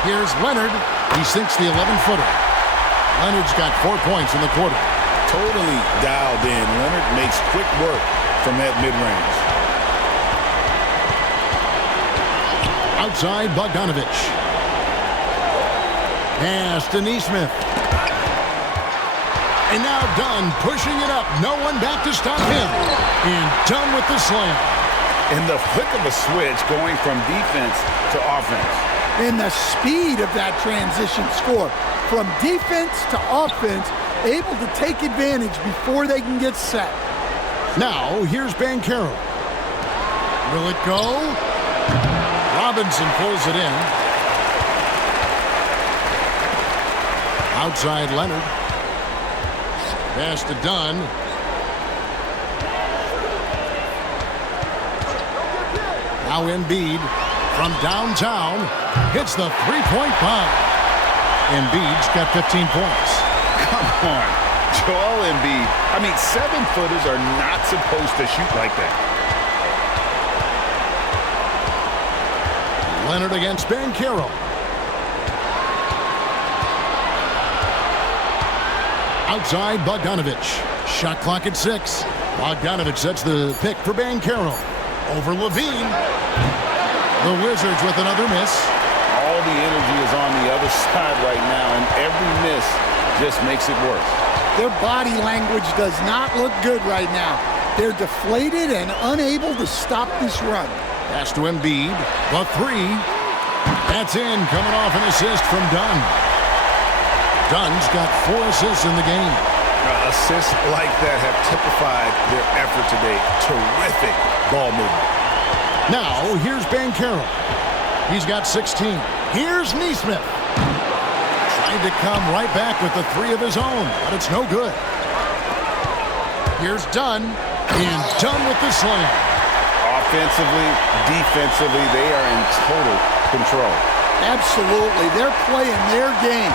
Here's Leonard. He sinks the 11-footer. Leonard's got 4 points in the quarter. Totally dialed in. Leonard makes quick work from that mid-range. Outside, Bogdanovich. Pass to Neesmith. And now Dunn pushing it up. No one back to stop him. And Dunn with the slam. In the flick of a switch, going from defense to offense. And the speed of that transition score. From defense to offense, able to take advantage before they can get set. Now, here's Banchero. Will it go? Robinson pulls it in. Outside Leonard. Pass to Dunn. Now Embiid from downtown hits the three-point bomb. Embiid's got 15 points. Come on, Joel Embiid. I mean, 7-footers are not supposed to shoot like that. Leonard against Banchero. Outside Bogdanovich. Shot clock at 6. Bogdanovich sets the pick for Banchero. Over Levine. The Wizards with another miss. All the energy is on the other side right now, and every miss just makes it worse. Their body language does not look good right now. They're deflated and unable to stop this run. Pass to Embiid. The 3. That's in, coming off an assist from Dunn. Dunn's got 4 assists in the game. Assists like that have typified their effort today. Terrific ball movement. Now, here's Banchero. He's got 16. Here's Neesmith. Trying to come right back with the 3 of his own, but it's no good. Here's Dunn, and Dunn with the slam. Offensively, defensively, they are in total control. Absolutely. They're playing their game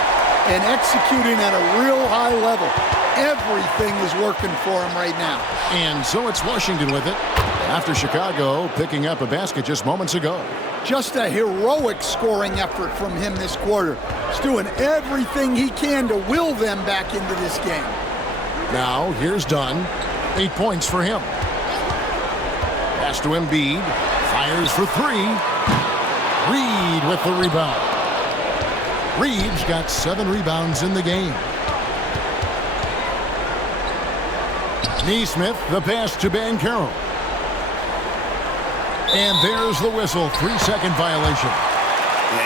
and executing at a real high level. Everything is working for them right now. And so it's Washington with it after Chicago picking up a basket just moments ago. Just a heroic scoring effort from him this quarter. He's doing everything he can to will them back into this game. Now, here's Dunn. 8 points for him. Pass to Embiid. Fires for 3. Reed with the rebound. Reed's got 7 rebounds in the game. Neesmith, the pass to Banchero. And there's the whistle, 3-second violation.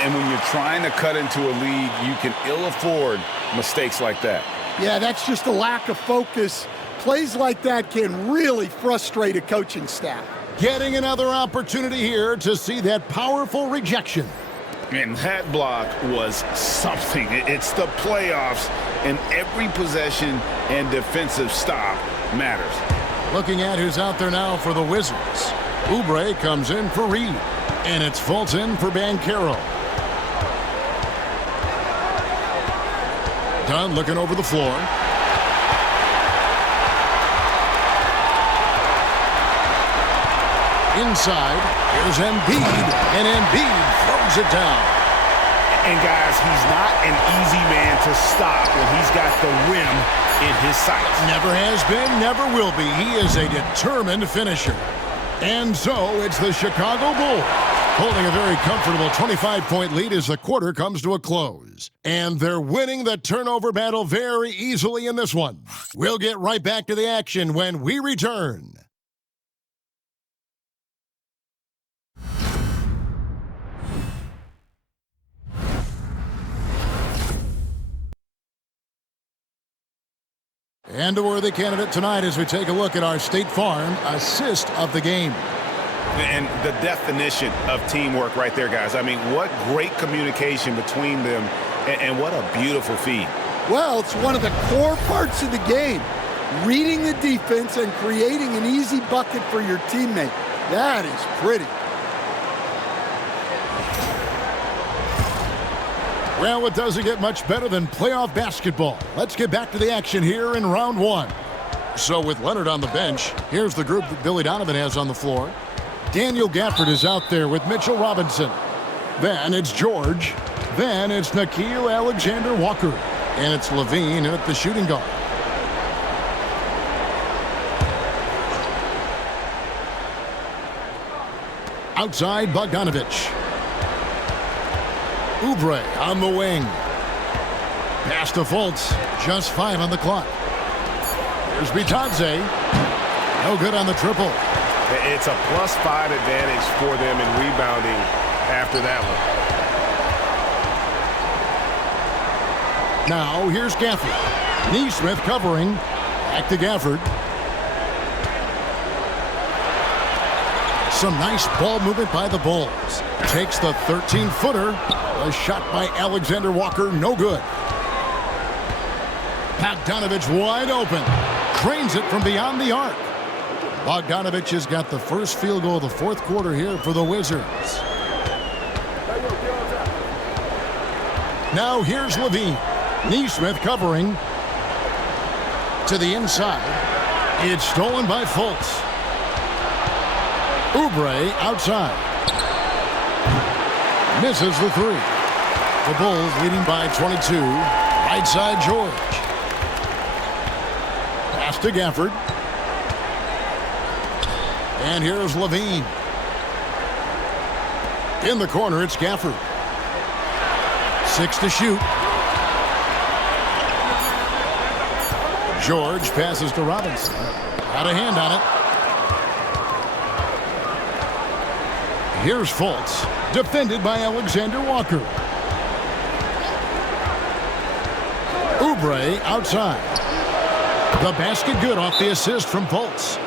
And when you're trying to cut into a lead, you can ill afford mistakes like that. Yeah, that's just a lack of focus. Plays like that can really frustrate a coaching staff. Getting another opportunity here to see that powerful rejection. And that block was something. It's the playoffs, and every possession and defensive stop matters. Looking at who's out there now for the Wizards. Oubre comes in for Reed, and it's Fulton for Banchero. Dunn looking over the floor. Inside, here's Embiid, and Embiid throws it down. And guys, he's not an easy man to stop when he's got the rim in his sights. Never has been, never will be. He is a determined finisher. And so it's the Chicago Bulls holding a very comfortable 25-point lead as the quarter comes to a close. And they're winning the turnover battle very easily in this one. We'll get right back to the action when we return. And a worthy candidate tonight as we take a look at our State Farm assist of the game. And the definition of teamwork right there, guys. I mean, what great communication between them, and what a beautiful feed. Well, it's one of the core parts of the game. Reading the defense and creating an easy bucket for your teammate. That is pretty. Well, it doesn't get much better than playoff basketball. Let's get back to the action here in round 1. So with Leonard on the bench, here's the group that Billy Donovan has on the floor. Daniel Gafford is out there with Mitchell Robinson. Then it's George, Then it's Nickeil Alexander-Walker. And it's Levine at the shooting guard. Outside, Bogdanovich. Oubre on the wing. Pass to Fultz. Just 5 on the clock. Here's Bitadze. No good on the triple. It's a +5 advantage for them in rebounding after that one. Now here's Gafford. Neesmith covering. Back to Gafford. Some nice ball movement by the Bulls. Takes the 13-footer. A shot by Alexander-Walker, no good. Bogdanovich wide open. Drains it from beyond the arc. Bogdanovich has got the first field goal of the fourth quarter here for the Wizards. Now here's Levine. Neesmith covering. To the inside. It's stolen by Fultz. Oubre outside. Misses the three. The Bulls leading by 22. Right side, George. Pass to Gafford. And here's Levine. In the corner, it's Gafford. 6 to shoot. George passes to Robinson. Got a hand on it. Here's Fultz. Defended by Alexander-Walker. Oubre outside. The basket good off the assist from Fultz.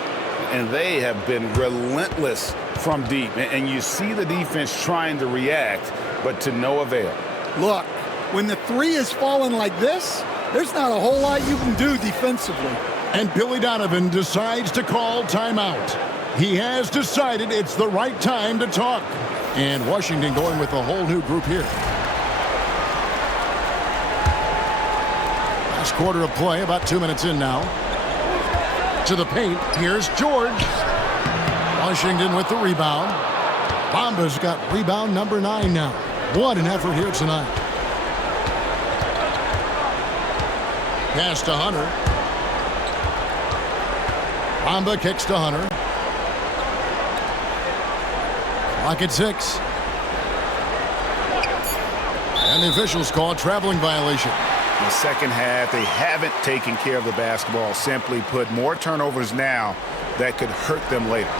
And they have been relentless from deep. And you see the defense trying to react, but to no avail. Look, when the three is falling like this, there's not a whole lot you can do defensively. And Billy Donovan decides to call timeout. He has decided it's the right time to talk. And Washington going with a whole new group here. Last quarter of play, about 2 minutes in now. To the paint, here's George. Washington with the rebound. Bamba's got rebound number 9 now. What an effort here tonight. Pass to Hunter. Bamba kicks to Hunter. Clock at 6. And the officials call a traveling violation. In the second half, they haven't taken care of the basketball. Simply put, more turnovers now that could hurt them later.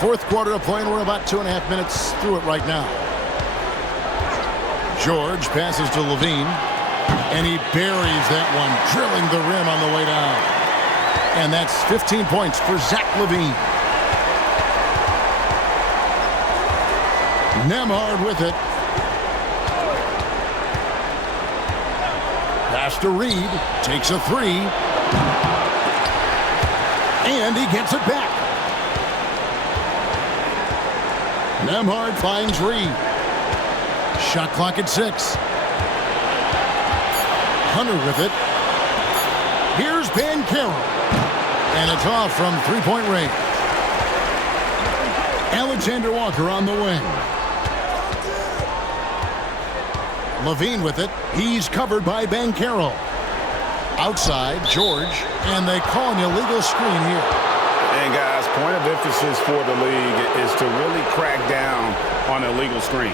Fourth quarter of play, and we're about 2.5 minutes through it right now. George passes to Levine, and he buries that one, drilling the rim on the way down. And that's 15 points for Zach LaVine. Nembhard with it. Pass to Reed, takes a three, and he gets it back. Nembhard finds Reed. Shot clock at 6. Hunter with it. Here's Banchero. And it's off from three-point range. Alexander-Walker on the wing. Levine with it. He's covered by Banchero. Outside, George. And they call an illegal screen here. And guys, point of emphasis for the league is to really crack down on illegal screens.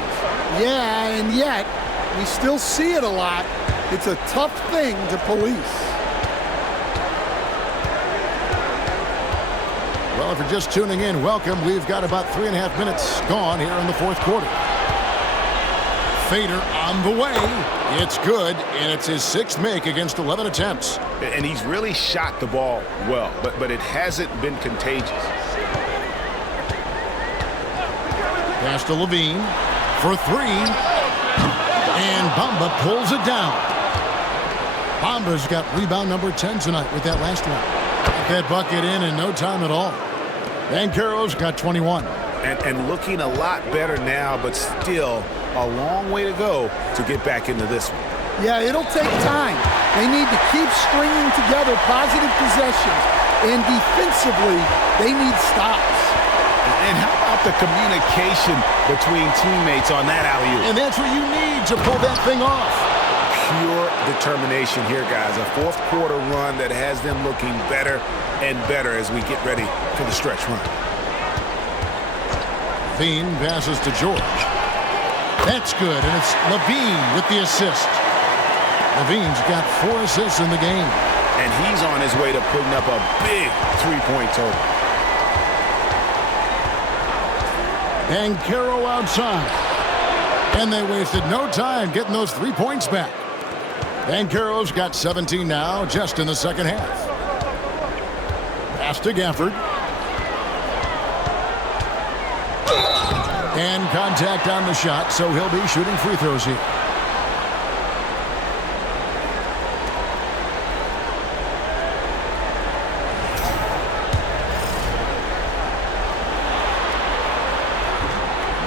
Yeah, and yet we still see it a lot. It's a tough thing to police. Well, if you're just tuning in, welcome. We've got about 3.5 minutes gone here in the fourth quarter. Fader on the way. It's good, and it's his 6th make against 11 attempts. And he's really shot the ball well, but it hasn't been contagious. Pass to Levine for 3. And Bamba pulls it down. Bamba's got rebound number 10 tonight with that last one. Got that bucket in no time at all. Banchero's got 21. And looking a lot better now, but still a long way to go to get back into this one. Yeah, it'll take time. They need to keep stringing together positive possessions. And defensively, they need stops. And how about the communication between teammates on that alley-oop? And that's what you need to pull that thing off. Pure determination here, guys. A fourth quarter run that has them looking better and better as we get ready for the stretch run. Levine passes to George. That's good, and it's Levine with the assist. Levine's got 4 assists in the game. And he's on his way to putting up a big three-point total. And Caro outside. And they wasted no time getting those 3 points back. And Caro's got 17 now, just in the second half. Pass to Gafford. And contact on the shot, so he'll be shooting free throws here.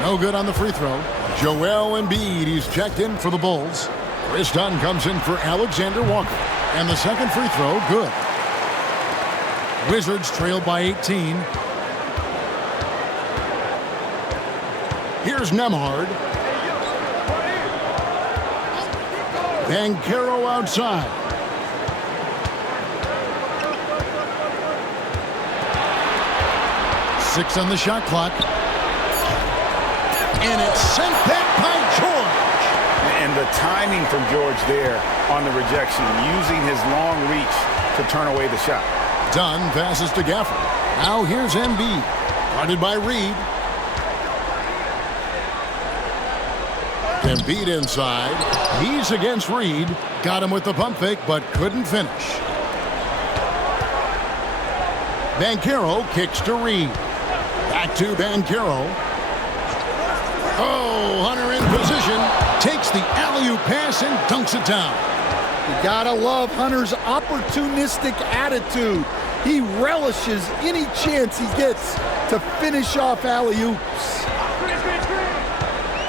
No good on the free throw. Joel Embiid, he's checked in for the Bulls. Chris Dunn comes in for Alexander Walker. And the second free throw, good. Wizards trail by 18. Here's Nembhard. Caro outside. Six on the shot clock. And it's sent back by George. And the timing from George there on the rejection, using his long reach to turn away the shot. Dunn passes to Gafford. Now here's Embiid. Guarded by Reed. Embiid inside. He's against Reed. Got him with the pump fake, but couldn't finish. Banchero kicks to Reed. Back to Banchero. Oh, Hunter in position. Takes the alley-oop pass and dunks it down. You gotta love Hunter's opportunistic attitude. He relishes any chance he gets to finish off alley-oops.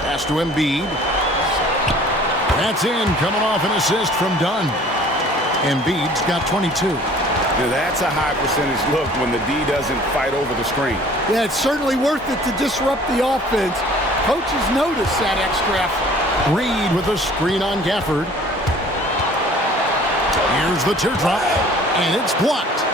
Pass to Embiid. That's in, coming off an assist from Dunn. Embiid's got 22. Now that's a high percentage look when the D doesn't fight over the screen. Yeah, it's certainly worth it to disrupt the offense. Coaches notice that extra effort. Reed with a screen on Gafford. Here's the teardrop, and it's blocked.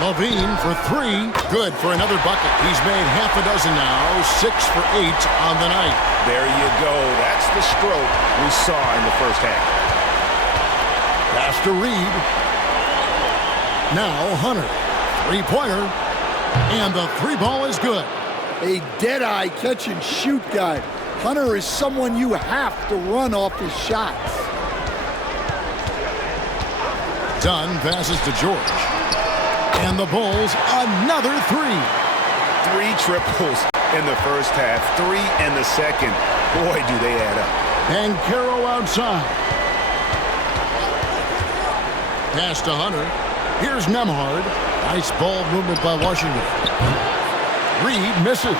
Levine for 3. Good for another bucket. He's made half a dozen now. 6 for 8 on the night. There you go. That's the stroke we saw in the first half. Pass to Reed. Now Hunter. 3-pointer. And the 3-ball is good. A dead-eye catch-and-shoot guy. Hunter is someone you have to run off his shots. Dunn passes to George. And the Bulls, another 3. 3 triples in the first half, 3 in the second. Boy, do they add up. And Caro outside. Pass to Hunter. Here's Nembhard. Nice ball movement by Washington. Reed misses.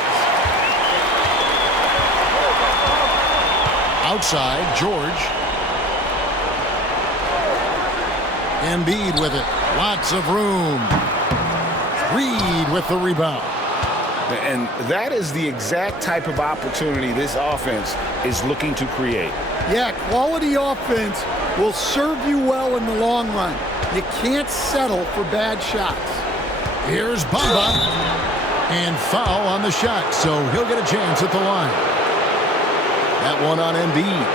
Outside, George. Embiid with it. Lots of room. Reed with the rebound. And that is the exact type of opportunity this offense is looking to create. Yeah, quality offense will serve you well in the long run. You can't settle for bad shots. Here's Bamba. And foul on the shot, so he'll get a chance at the line. That one on Embiid.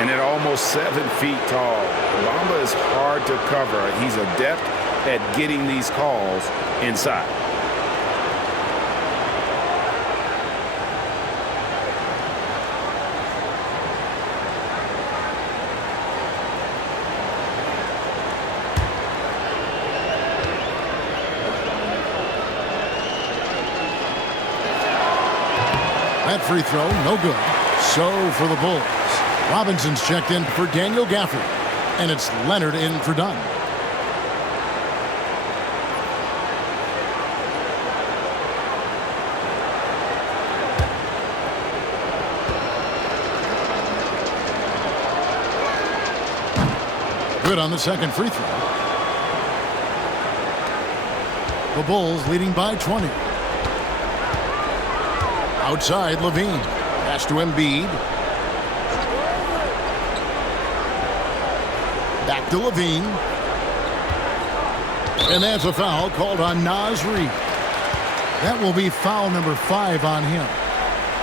And at almost 7 feet tall, Bamba is hard to cover. He's adept at getting these calls inside. That free throw, no good. So for the Bulls, Robinson's checked in for Daniel Gafford, and it's Leonard in for Dunn. Good on the second free throw. The Bulls leading by 20. Outside, Levine. Pass to Embiid. Back to Levine. And that's a foul called on Naz Reid. That will be foul number 5 on him.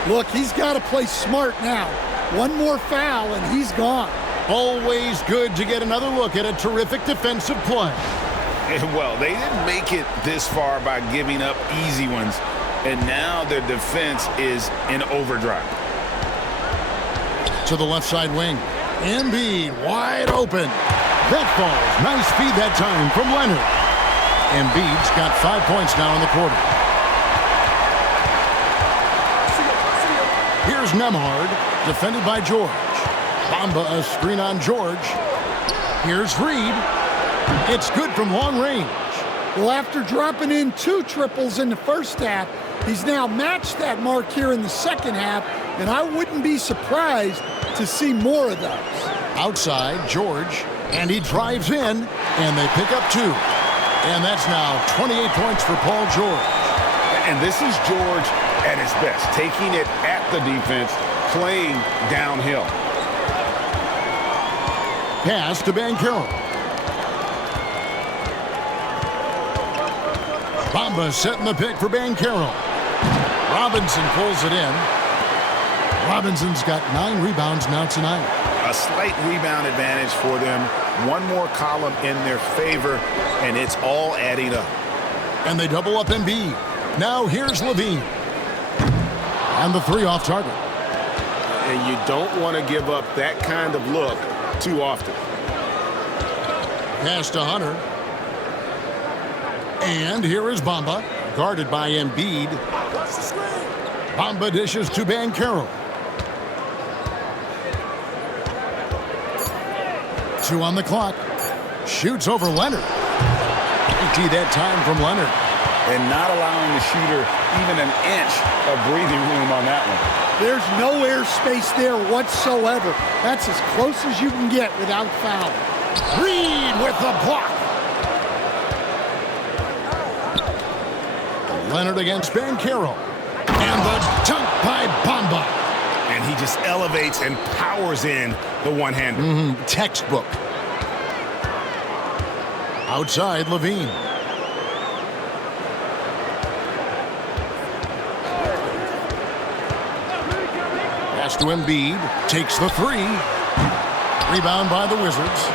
Look, he's got to play smart now. One more foul and he's gone. Always good to get another look at a terrific defensive play. Well, they didn't make it this far by giving up easy ones, and now their defense is in overdrive. To the left side wing. Embiid wide open. That falls. Nice feed that time from Leonard. Embiid's got 5 points now in the quarter. Here's Nemhard, defended by George. Bamba a screen on George. Here's Reid. It's good from long range. Well, after dropping in 2 triples in the first half, he's now matched that mark here in the second half, and I wouldn't be surprised to see more of those. Outside, George, and he drives in, and they pick up 2. And that's now 28 points for Paul George. And this is George at his best, taking it at the defense, playing downhill. Pass to Banchero. Bamba setting the pick for Banchero. Robinson pulls it in. Robinson's got 9 rebounds now tonight. A slight rebound advantage for them. One more column in their favor, and it's all adding up. And they double up Embiid. Now here's Levine. And the 3 off target. And you don't want to give up that kind of look too often. Pass to Hunter. And here is Bamba, guarded by Embiid. Bamba dishes to Banchero. 2 on the clock. Shoots over Leonard. Empty that time from Leonard. And not allowing the shooter even an inch of breathing room on that one. There's no airspace there whatsoever. That's as close as you can get without foul. Reid with the block. Leonard against Banchero. And the dunk by Bamba. And he just elevates and powers in the one-hander. Textbook. Outside, Levine. Pass to Embiid. Takes the 3. Rebound by the Wizards.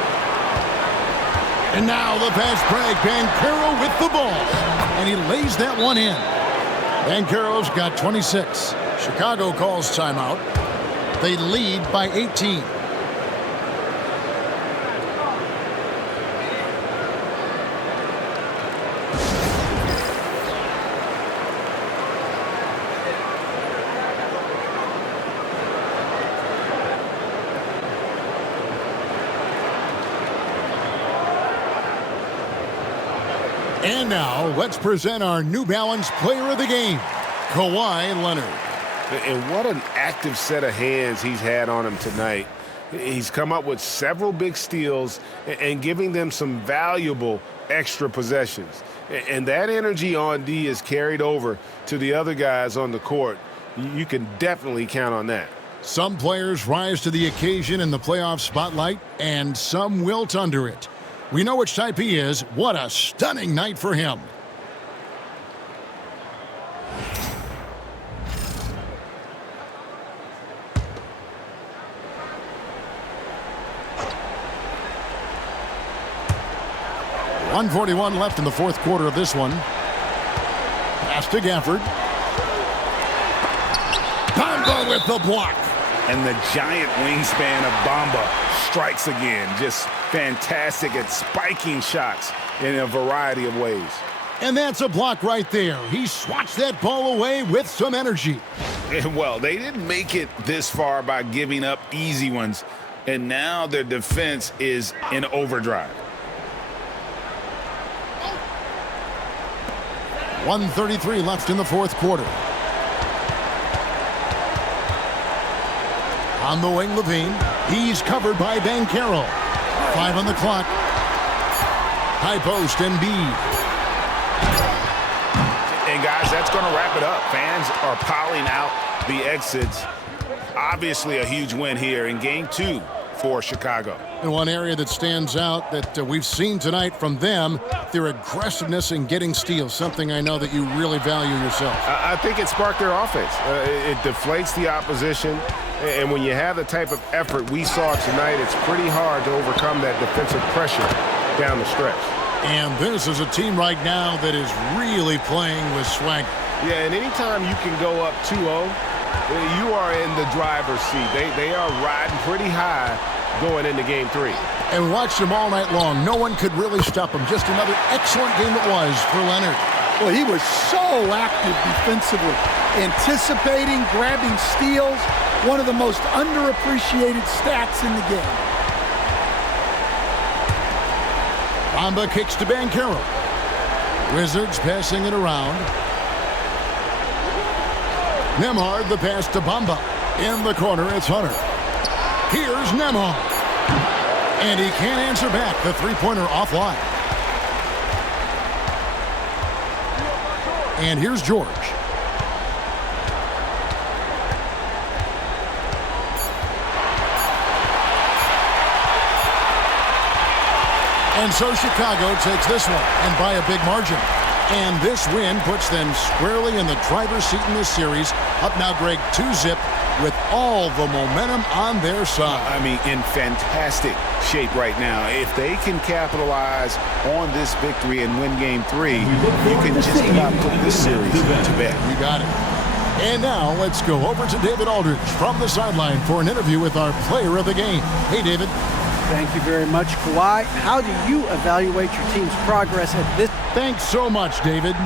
And now the fast break. Banchero with the ball. And he lays that one in. Banchero's got 26. Chicago calls timeout. They lead by 18. And now, let's present our New Balance Player of the Game, Kawhi Leonard. And what an active set of hands he's had on him tonight. He's come up with several big steals and giving them some valuable extra possessions. And that energy on D is carried over to the other guys on the court. You can definitely count on that. Some players rise to the occasion in the playoff spotlight, and some wilt under it. We know which type he is. What a stunning night for him. .141 left in the fourth quarter of this one. Pass to Gafford. Bamba with the block. And the giant wingspan of Bamba strikes again. Just fantastic at spiking shots in a variety of ways. And that's a block right there. He swats that ball away with some energy. Well, they didn't make it this far by giving up easy ones, and now their defense is in overdrive. 1:33 left in the fourth quarter. On the wing, Levine. He's covered by Banchero. 5 on the clock. High post, Embiid. as that's going to wrap it up. Fans are piling out the exits. Obviously a huge win here in Game 2 for Chicago. And one area that stands out that we've seen tonight from them, their aggressiveness in getting steals, something I know that you really value yourself. I think it sparked their offense. It deflates the opposition, and when you have the type of effort we saw tonight, it's pretty hard to overcome that defensive pressure down the stretch. And this is a team right now that is really playing with swagger. Yeah, and anytime you can go up 2-0, you are in the driver's seat. They are riding pretty high going into Game 3. And watched them all night long. No one could really stop them. Just another excellent game it was for Leonard. Well, he was so active defensively, anticipating, grabbing steals, one of the most underappreciated stats in the game. Bamba kicks to Banchero. Wizards passing it around. Nembhard, the pass to Bamba. In the corner, it's Hunter. Here's Nembhard. And he can't answer back. The three-pointer offline. And here's George. And so Chicago takes this one, and by a big margin. And this win puts them squarely in the driver's seat in this series. Up now, Greg, 2-zip with all the momentum on their side. I mean, in fantastic shape right now. If they can capitalize on this victory and win Game 3, you can just about put this series to bed. You got it. And now let's go over to David Aldridge from the sideline for an interview with our player of the game. Hey, David. Thank you very much, Kawhi. How do you evaluate your team's progress at this? Thanks so much, David.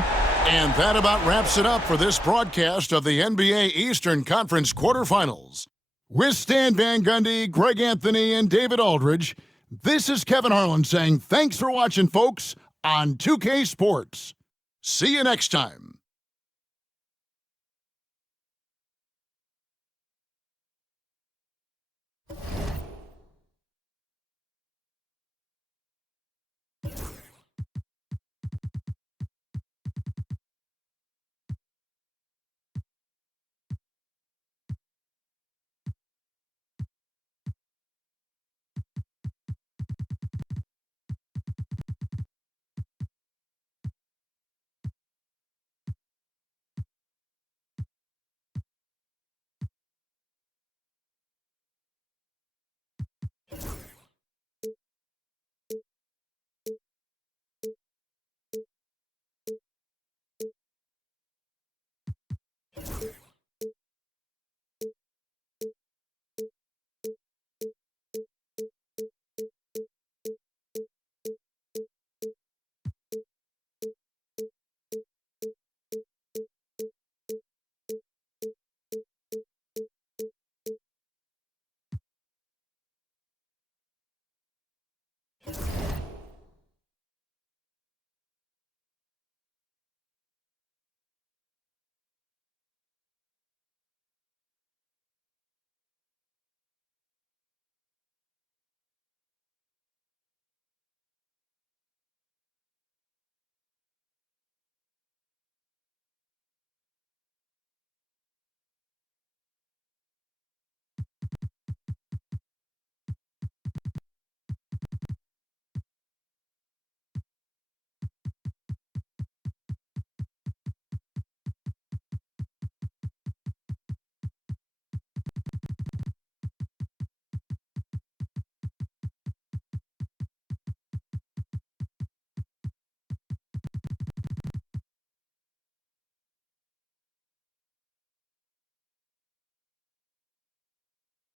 And that about wraps it up for this broadcast of the NBA Eastern Conference quarterfinals. With Stan Van Gundy, Greg Anthony, and David Aldridge, this is Kevin Harlan saying thanks for watching, folks, on 2K Sports. See you next time.